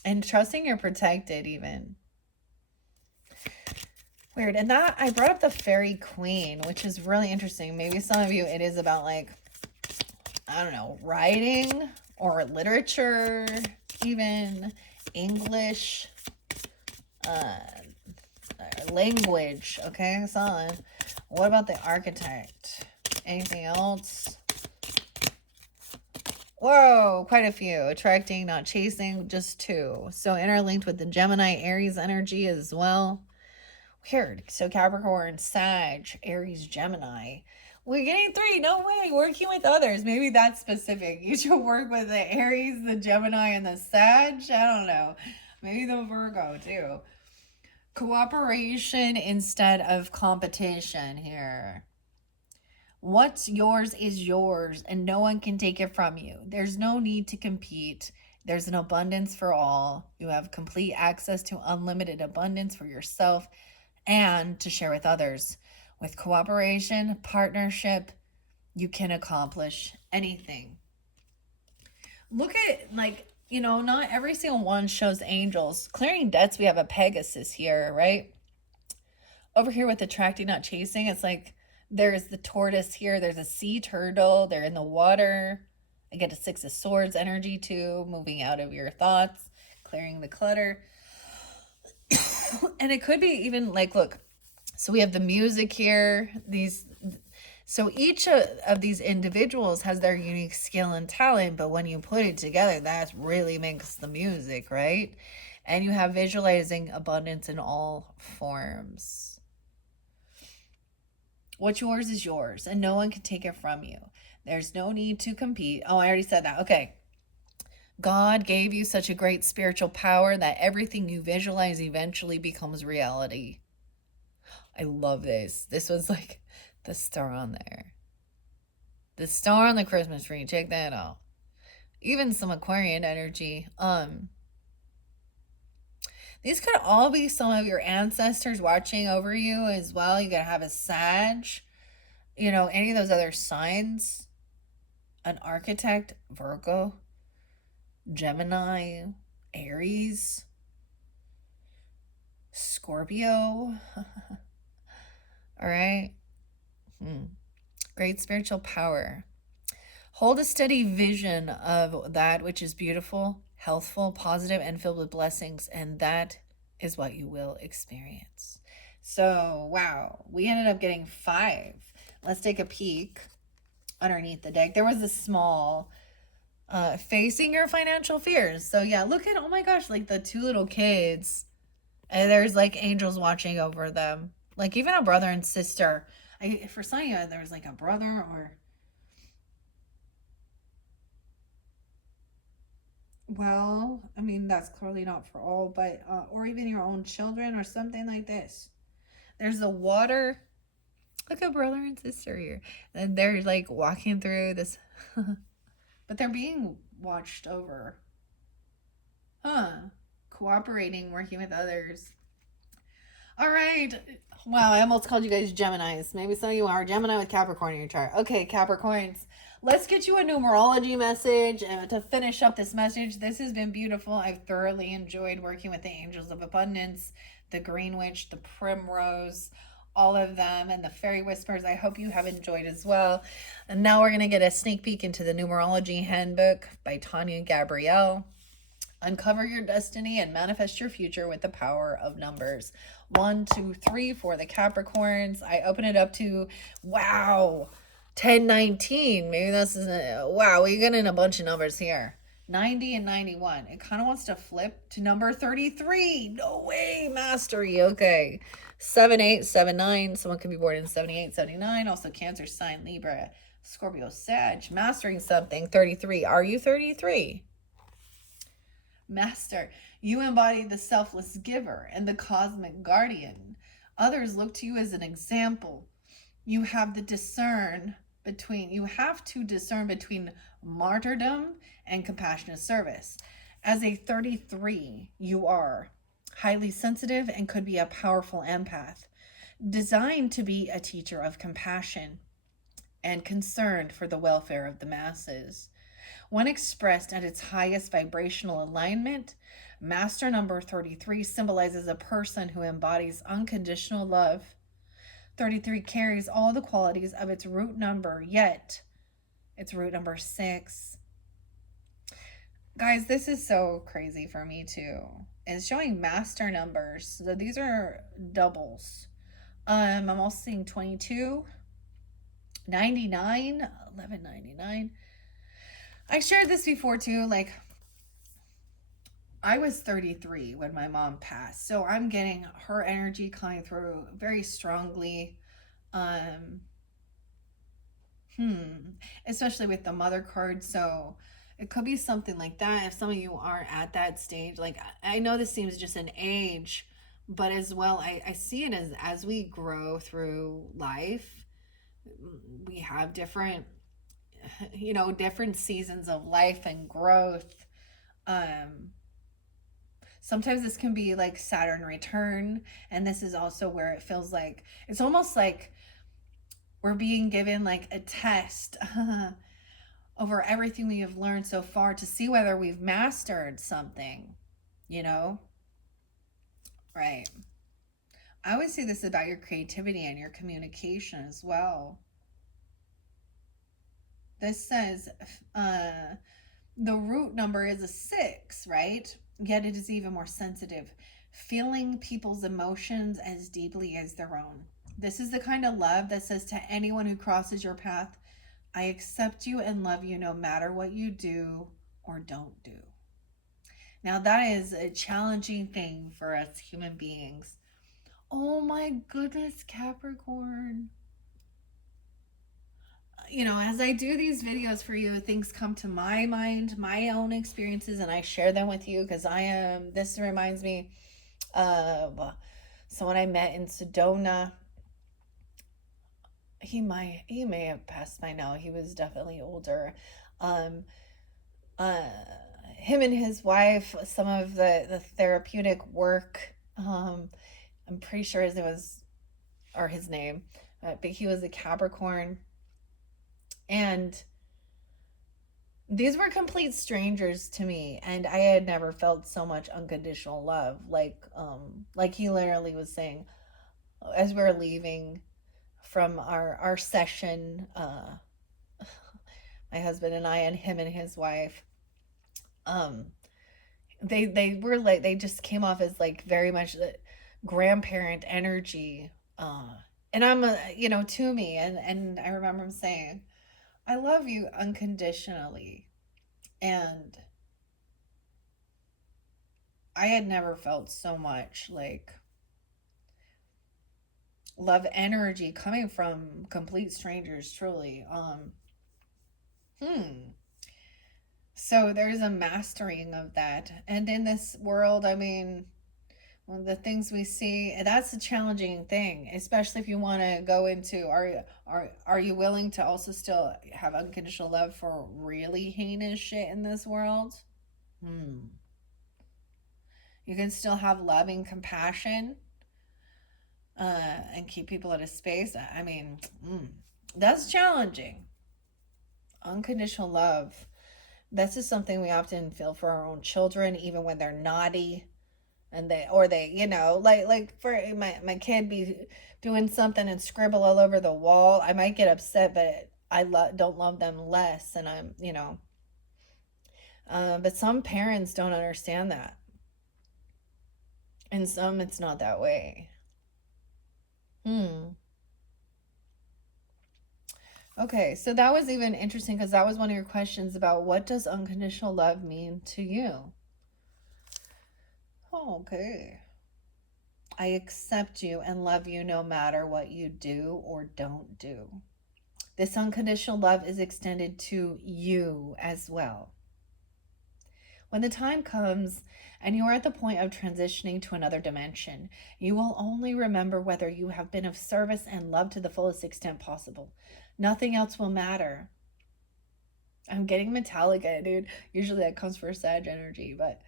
And trusting you're protected even. Weird. And that I brought up the fairy queen, which is really interesting. Maybe some of you it is about like, I don't know, writing or literature, even English, uh, language. Okay, son. What about the architect? Anything else? Whoa, quite a few. Attracting, not chasing, just two. So interlinked with the Gemini Aries energy as well. Weird. So Capricorn, Sag, Aries, Gemini. We're getting three. No way. Working with others. Maybe that's specific. You should work with the Aries, the Gemini, and the Sag. I don't know. Maybe the Virgo too. Cooperation instead of competition here. What's yours is yours, and no one can take it from you. There's no need to compete. There's an abundance for all. You have complete access to unlimited abundance for yourself and to share with others. With cooperation, partnership, you can accomplish anything. Look at, like, not every single one shows angels. Clearing debts, we have a Pegasus here, right? Over here with attracting, not chasing, it's like there's the tortoise here. There's a sea turtle. They're in the water. I get a Six of Swords energy too, moving out of your thoughts, clearing the clutter. And it could be even like, look, so we have the music here. So each of these individuals has their unique skill and talent, but when you put it together, that really makes the music, right? And you have visualizing abundance in all forms. What's yours is yours, and no one can take it from you. There's no need to compete. Oh, I already said that. Okay. God gave you such a great spiritual power that everything you visualize eventually becomes reality. I love this. This was like the star on there. The star on the Christmas tree. Check that out. Even some Aquarian energy. These could all be some of your ancestors watching over you as well. You gotta have a Sag. Any of those other signs. An architect, Virgo, Gemini, Aries, Scorpio. All right. Great spiritual power. Hold a steady vision of that which is beautiful, healthful, positive, and filled with blessings, and that is what you will experience. So, wow, we ended up getting 5. Let's take a peek underneath the deck. There was a small facing your financial fears. So yeah, look at, oh my gosh, like the 2 little kids, and there's like angels watching over them, like even a brother and sister. For some of you, there was like a brother, or well, I mean, that's clearly not for all, but or even your own children or something like this. There's the water. Look at brother and sister here, and they're like walking through this but they're being watched over. Cooperating, working with others. All right. Wow, I almost called you guys Geminis. Maybe some of you are Gemini with Capricorn in your chart. Okay, Capricorns, let's get you a numerology message. And to finish up this message, this has been beautiful. I've thoroughly enjoyed working with the Angels of Abundance, the Green Witch, the Primrose, all of them, and the Fairy Whispers. I hope you have enjoyed as well. And now we're going to get a sneak peek into the Numerology Handbook by Tanya Gabrielle. Uncover your destiny and manifest your future with the power of numbers. 1, 2, 3 for the Capricorns. I open it up to, wow, 10, 19. Maybe this is, wow, we get in a bunch of numbers here. 90 and 91. It kind of wants to flip to number 33. No way, mastery. Okay. 78, 79. Someone could be born in 78, 79. Also Cancer sign, Libra, Scorpio, Sag. Mastering something, 33. Are you 33? Master, you embody the selfless giver and the cosmic guardian. Others look to you as an example. You have to discern between martyrdom and compassionate service. As a 33, you are highly sensitive and could be a powerful empath, designed to be a teacher of compassion and concerned for the welfare of the masses. When expressed at its highest vibrational alignment, master number 33 symbolizes a person who embodies unconditional love. 33 carries all the qualities of its root number, yet it's root number 6. Guys, this is so crazy for me too. It's showing master numbers. So these are doubles. I'm also seeing 22, 99, 1199. I shared this before too. Like, I was 33 when my mom passed. So I'm getting her energy coming through very strongly. Um, Especially with the mother card. So it could be something like that. If some of you are at that stage, like I know this seems just an age, but as well, I see it as we grow through life, we have different, different seasons of life and growth. Um, Sometimes this can be like Saturn return, and this is also where it feels like it's almost like we're being given like a test over everything we have learned so far to see whether we've mastered something, you know? Right. I always see this about your creativity and your communication as well. This says the root number is a 6, right? Yet it is even more sensitive, feeling people's emotions as deeply as their own. This is the kind of love that says to anyone who crosses your path, I accept you and love you no matter what you do or don't do. Now, that is a challenging thing for us human beings. Oh my goodness, Capricorn. As I do these videos for you, things come to my mind, my own experiences, and I share them with you because this reminds me of someone I met in Sedona. He may have passed by now. He was definitely older. Um, uh, Him and his wife, some of the therapeutic work. I'm pretty sure his name, but he was a Capricorn, and these were complete strangers to me, and I had never felt so much unconditional love. Like he literally was saying, as we were leaving from our session, my husband and I, and him and his wife, um, they were like, they just came off as like very much the grandparent energy, and I'm to me, and I remember him saying, I love you unconditionally. And I had never felt so much like love energy coming from complete strangers, truly. Hmm. So there's a mastering of that. And in this world, I mean, one of the things we see, and that's a challenging thing, especially if you want to go into are you willing to also still have unconditional love for really heinous shit in this world? Hmm. You can still have loving compassion, and keep people at a space. I mean, that's challenging. Unconditional love. This is something we often feel for our own children, even when they're naughty, and like for my kid be doing something and scribble all over the wall. I might get upset, but don't love them less, and but some parents don't understand that, and some it's not that way. Hmm. Okay, so that was even interesting because that was one of your questions about what does unconditional love mean to you? Oh, okay. I accept you and love you no matter what you do or don't do. This unconditional love is extended to you as well. When the time comes and you are at the point of transitioning to another dimension, you will only remember whether you have been of service and love to the fullest extent possible. Nothing else will matter. I'm getting Metallica, dude. Usually that comes for Sag energy, but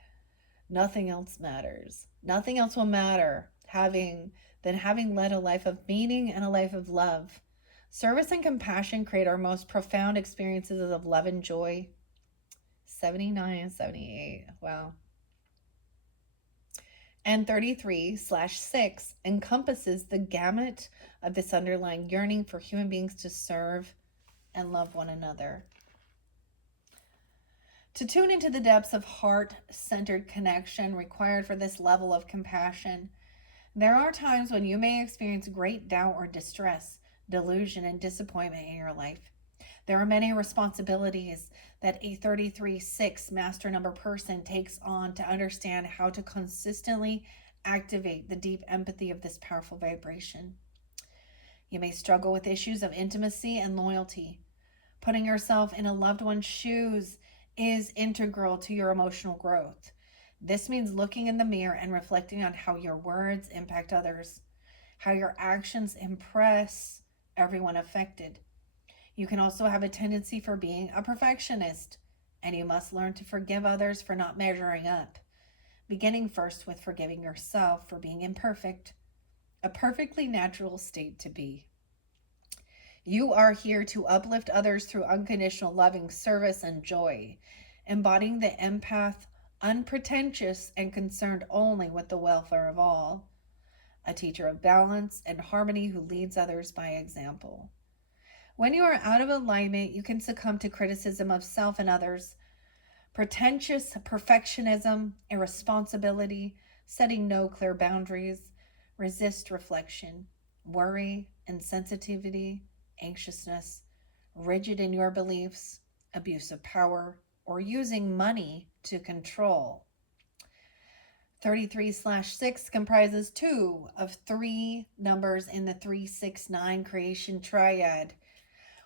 nothing else matters. Nothing else will matter than having led a life of meaning and a life of love. Service and compassion create our most profound experiences of love and joy. 79, 78. Wow. And 33/6 encompasses the gamut of this underlying yearning for human beings to serve and love one another. To tune into the depths of heart-centered connection required for this level of compassion, there are times when you may experience great doubt or distress, delusion, and disappointment in your life. There are many responsibilities that a 33/6 master number person takes on to understand how to consistently activate the deep empathy of this powerful vibration. You may struggle with issues of intimacy and loyalty. Putting yourself in a loved one's shoes is integral to your emotional growth. This means looking in the mirror and reflecting on how your words impact others, how your actions impress everyone affected. You can also have a tendency for being a perfectionist, and you must learn to forgive others for not measuring up, beginning first with forgiving yourself for being imperfect, a perfectly natural state to be. You are here to uplift others through unconditional loving service and joy, embodying the empath, unpretentious and concerned only with the welfare of all, a teacher of balance and harmony who leads others by example. When you are out of alignment, you can succumb to criticism of self and others, pretentious perfectionism, irresponsibility, setting no clear boundaries, resist reflection, worry, insensitivity, anxiousness, rigid in your beliefs, abuse of power, or using money to control. 33/6 comprises two of three numbers in the 369 creation triad.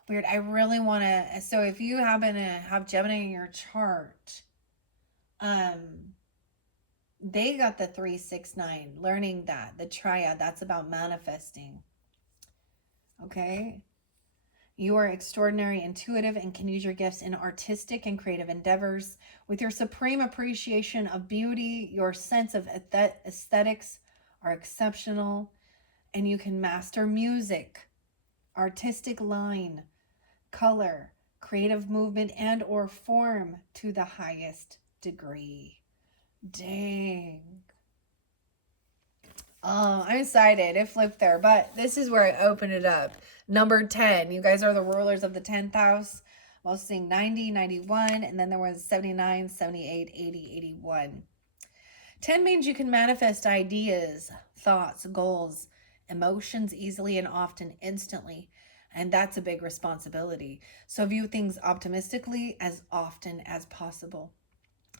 Weird. I really want to. So if you happen to have Gemini in your chart, they got the 369. Learning that the triad, that's about manifesting. Okay. You are extraordinary, intuitive, and can use your gifts in artistic and creative endeavors. With your supreme appreciation of beauty, your sense of aesthetics are exceptional, and you can master music, artistic line, color, creative movement, and or form to the highest degree. Dang. I'm excited. It flipped there, but this is where I open it up. Number 10. You guys are the rulers of the 10th house. I was seeing 90, 91, and then there was 79, 78, 80, 81. 10 means you can manifest ideas, thoughts, goals, emotions easily and often instantly. And that's a big responsibility. So view things optimistically as often as possible.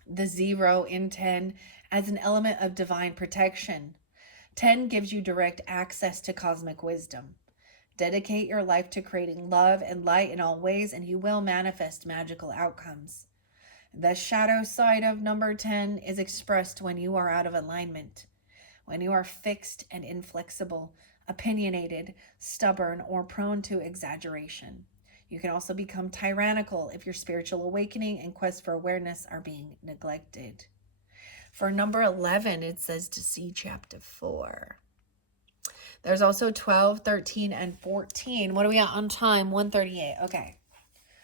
The 0 in 10 as an element of divine protection. 10 gives you direct access to cosmic wisdom. Dedicate your life to creating love and light in all ways, and you will manifest magical outcomes. The shadow side of number 10 is expressed when you are out of alignment, when you are fixed and inflexible, opinionated, stubborn, or prone to exaggeration. You can also become tyrannical if your spiritual awakening and quest for awareness are being neglected. For number 11, it says to see chapter 4. There's also 12, 13, and 14. What do we got on time? 1:38. Okay.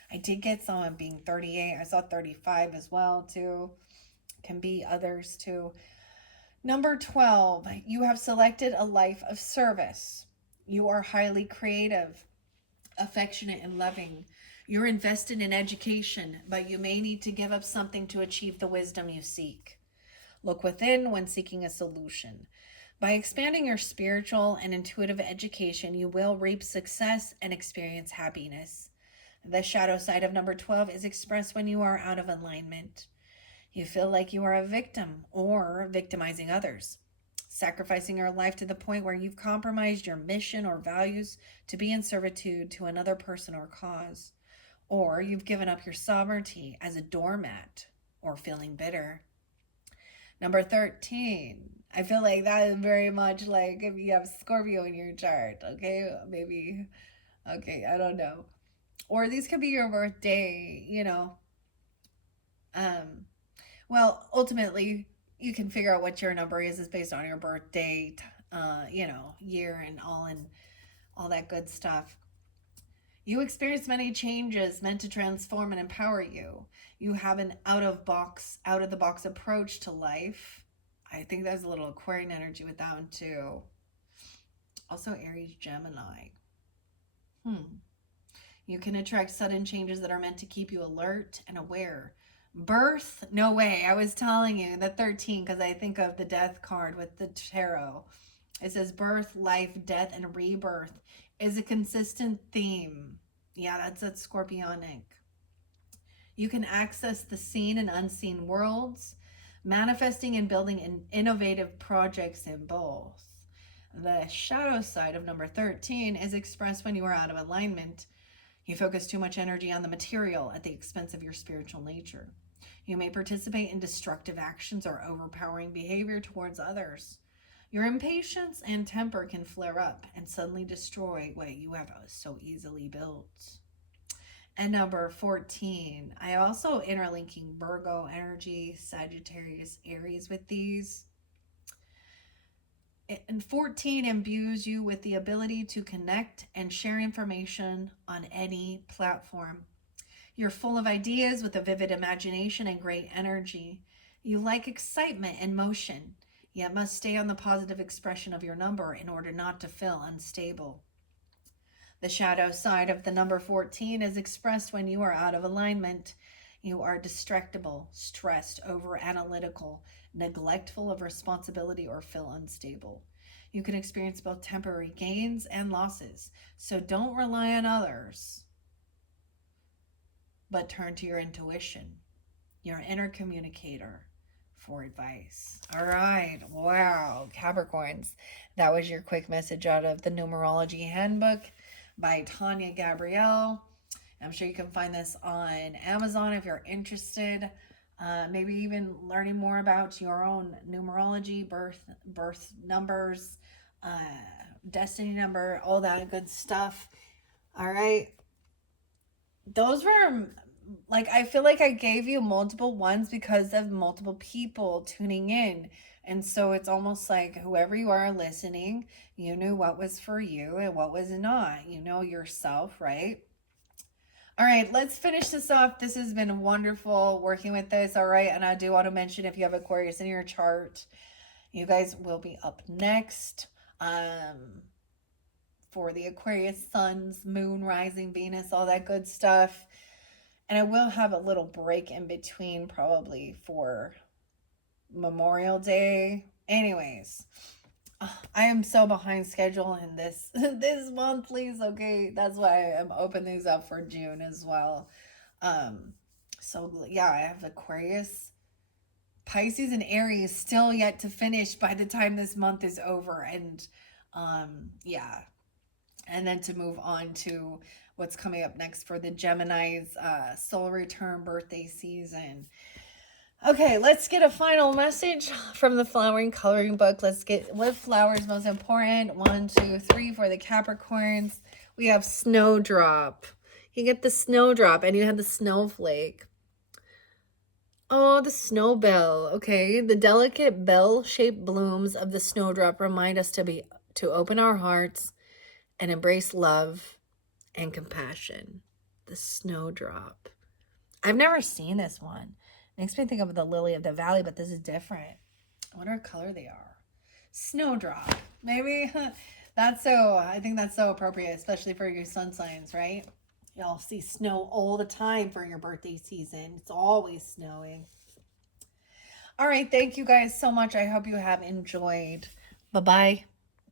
I did get some being 38. I saw 35 as well, too. Can be others, too. Number 12, you have selected a life of service. You are highly creative, affectionate, and loving. You're invested in education, but you may need to give up something to achieve the wisdom you seek. Look within when seeking a solution. By expanding your spiritual and intuitive education, you will reap success and experience happiness. The shadow side of number 12 is expressed when you are out of alignment. You feel like you are a victim or victimizing others, sacrificing your life to the point where you've compromised your mission or values to be in servitude to another person or cause, or you've given up your sovereignty as a doormat or feeling bitter. Number 13. I feel like that is very much like if you have Scorpio in your chart, okay? Maybe, okay, I don't know. Or these could be your birthday, Well, ultimately, you can figure out what your number is based on your birth date, year and all that good stuff. You experience many changes meant to transform and empower you. You have an out of the box approach to life. I think there's a little Aquarian energy with that one too. Also Aries, Gemini. You can attract sudden changes that are meant to keep you alert and aware. Birth? No way. I was telling you the 13 because I think of the death card with the tarot. It says birth, life, death, and rebirth is a consistent theme. Yeah, that's Scorpionic. You can access the seen and unseen worlds, manifesting and building innovative projects in both. The shadow side of number 13 is expressed when you are out of alignment. You focus too much energy on the material at the expense of your spiritual nature. You may participate in destructive actions or overpowering behavior towards others. Your impatience and temper can flare up and suddenly destroy what you have so easily built. And number 14, I also interlinking Virgo energy, Sagittarius, Aries with these. And 14 imbues you with the ability to connect and share information on any platform. You're full of ideas with a vivid imagination and great energy. You like excitement and motion, yet must stay on the positive expression of your number in order not to feel unstable. The shadow side of the number 14 is expressed when you are out of alignment. You are distractible, stressed, over analytical, neglectful of responsibility, or feel unstable. You can experience both temporary gains and losses, so don't rely on others, but turn to your intuition, your inner communicator, for advice. All right. Wow. Capricorns. That was your quick message out of the Numerology Handbook by Tanya Gabrielle. I'm sure you can find this on Amazon if you're interested. Maybe even learning more about your own numerology, birth numbers, destiny number, all that good stuff. All right. Those were like, I feel like I gave you multiple ones because of multiple people tuning in. And so it's almost like whoever you are listening, you knew what was for you and what was not. You know yourself, right? All right, let's finish this off. This has been wonderful working with this. All right, and I do want to mention if you have Aquarius in your chart, you guys will be up next for the Aquarius suns, moon, rising, Venus, all that good stuff. And I will have a little break in between probably for Memorial Day. Anyways, I am so behind schedule in this month, please. Okay, that's why I'm opening these up for June as well. So yeah, I have Aquarius, Pisces, and Aries still yet to finish by the time this month is over, and yeah, and then to move on to what's coming up next for the Gemini's solar return birthday season. Okay, let's get a final message from the flowering coloring book. Let's get what flower is most important. 1, 2, 3 for the Capricorns. We have snowdrop. You get the snowdrop and you have the snowflake. Oh, the snow bell. Okay, the delicate bell-shaped blooms of the snowdrop remind us to open our hearts and embrace love and compassion. The snowdrop. I've never seen this one. Makes me think of the lily of the valley, but this is different. I wonder what color they are. Snowdrop. Maybe I think that's so appropriate, especially for your sun signs, right? Y'all see snow all the time for your birthday season. It's always snowing. All right. Thank you guys so much. I hope you have enjoyed. Bye-bye.